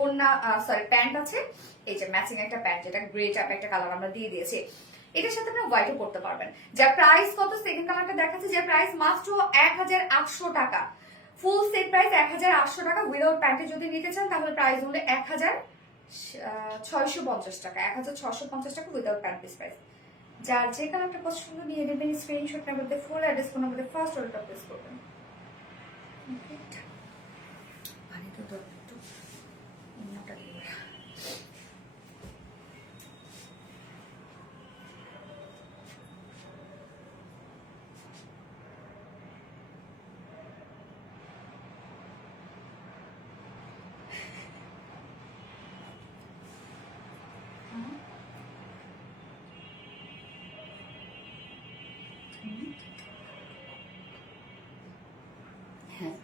ওড়না সরি প্যান্ট আছে, এই যে ম্যাচিং একটা প্যান্ট, যেটা গ্রে টাইপ একটা কালার আমরা দিয়ে দিয়েছি। এটার সাথে আপনি হোয়াইটও পড়তে পারবেন। যার প্রাইস কত, সেকেন্ড কালারটা দেখাচ্ছে, যার প্রাইস মাত্র 1800 টাকা। ফুল সেট প্রাইস 1800 টাকা। উইদাউট প্যান্টে যদি নিতে চান তাহলে প্রাইস হলে 1650 টাকা, 1650 টাকা উইদাউট প্যান্ট পিস প্রাইস। যার যে কালারটা পছন্দ নিয়ে নেবেন, স্ক্রিনশট নেবেন, full address phone number first অর্ডারটা প্লেস করবেন। পানি তো একটু মোটা দিয়ে হ্যাঁ।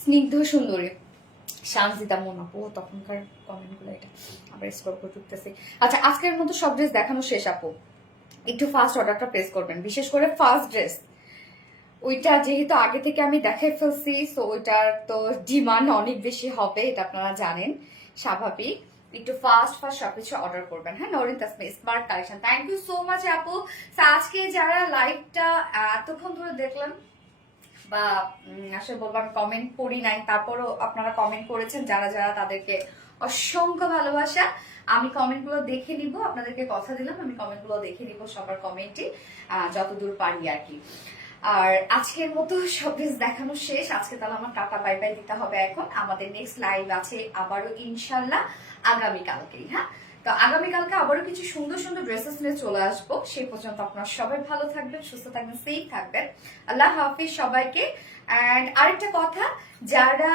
স্নিগ্ধ সুন্দরী শান্তিতা মোনাপো, তখনকার কমেন্ট গুলো এটা আবার স্ক্রল করে ঢুকতেছি। আচ্ছা, আজকের মতো সব ড্রেস দেখানো শেষ আপু, একটু ফার্স্ট অর্ডারটা প্লেস করবেন, বিশেষ করে ফার্স্ট ড্রেস। ওইটা যেহেতু আগে থেকে আমি দেখে ফেলছি, তো ওইটার তো ডিমান্ড অনেক বেশি হবে, এটা আপনারা জানেন, স্বাভাবিক। একটু ফার্স্ট সবকিছু অর্ডার করবেন। হ্যাঁ, Naureen Tasmi smart collection, thank you so much আপু। আজকে যারা লাইভটা এতক্ষণ ধরে দেখলাম, বা আসলে বলবো আমি কমেন্ট পড়ি নাই, তারপরও আপনারা কমেন্ট করেছেন যারা যারা, তাদেরকে অসংখ্য ভালোবাসা। আমি কমেন্ট গুলো দেখে নিব, আপনাদেরকে কথা দিলাম আমি কমেন্ট গুলো দেখে নিব, সবার কমেন্টই যতদূর পারি আর কি। আর আজকের মতো সব ড্রেস দেখানো শেষ। আজকে তাহলে আমার টাটা বাই বাই দিতে হবে এখন। আমাদের নেক্সট লাইভ আছে আবারও ইনশাল্লাহ আগামীকালকেই। হ্যাঁ, তো তো আগামীকালকে আবারও কিছু সুন্দর সুন্দর ড্রেসেস নিয়ে চলে আসবো। সেই পর্যন্ত আপনারা সবাই ভালো থাকবেন, সুস্থ থাকবেন, সেফ থাকবেন। আল্লাহ হাফিজ সবাইকে। অ্যান্ড আরেকটা কথা, যারা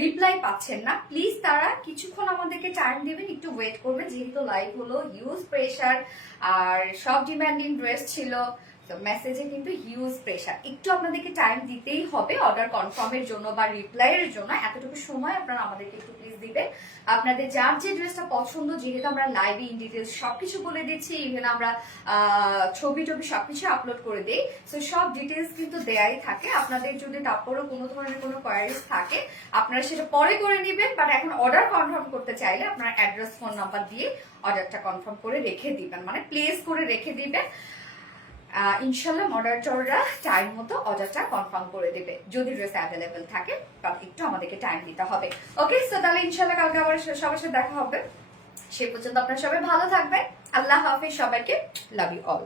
রিপ্লাই পাচ্ছেন না প্লিজ তারা কিছুক্ষণ আমাদেরকে টাইম দিবেন, একটু ওয়েট করবেন, যেহেতু লাইভ হলো, হিউজ প্রেশার আর সব ডিমান্ডিং ড্রেস ছিল, তো মেসেজে কিন্তু হিউজ প্রেশার, একটু আপনাদেরকে টাইম দিতেই হবে অর্ডার কনফার্মের জন্য বা রিপ্লাইয়ের জন্য। এতটুকু সময় আপনারা আমাদেরকে একটু প্লিজ দিবেন। আপনাদের যার যে ড্রেসটা পছন্দ, যেহেতু আমরা লাইভে ইন ডিটেলস সবকিছু বলে দিচ্ছি, ইভেন আমরা ছবি টবি সবকিছু আপলোড করে দিই, সো সব ডিটেলস কিন্তু দেয়াই থাকে। আপনাদের যদি তারপরও কোনো ধরনের কোনো কোয়ারিজ থাকে আপনারা সেটা পরে করে নেবেন, বাট এখন অর্ডার কনফার্ম করতে চাইলে আপনার অ্যাড্রেস ফোন নাম্বার দিয়ে অর্ডারটা কনফার্ম করে রেখে দিবেন, মানে প্লেস করে রেখে দিবেন। ইনশাল্লাহ মডারেটররা টাইম মতো অর্ডারটা কনফার্ম করে দেবে, যদি ড্রেস অ্যাভেলেবেল থাকে, কারণ একটু আমাদেরকে টাইম দিতে হবে। ওকে, সো তাহলে ইনশাল্লাহ কালকে আবার সবার সাথে দেখা হবে। সে পর্যন্ত আপনারা সবাই ভালো থাকবেন। আল্লাহ হাফিজ সবাইকে, লাভ ইউ অল।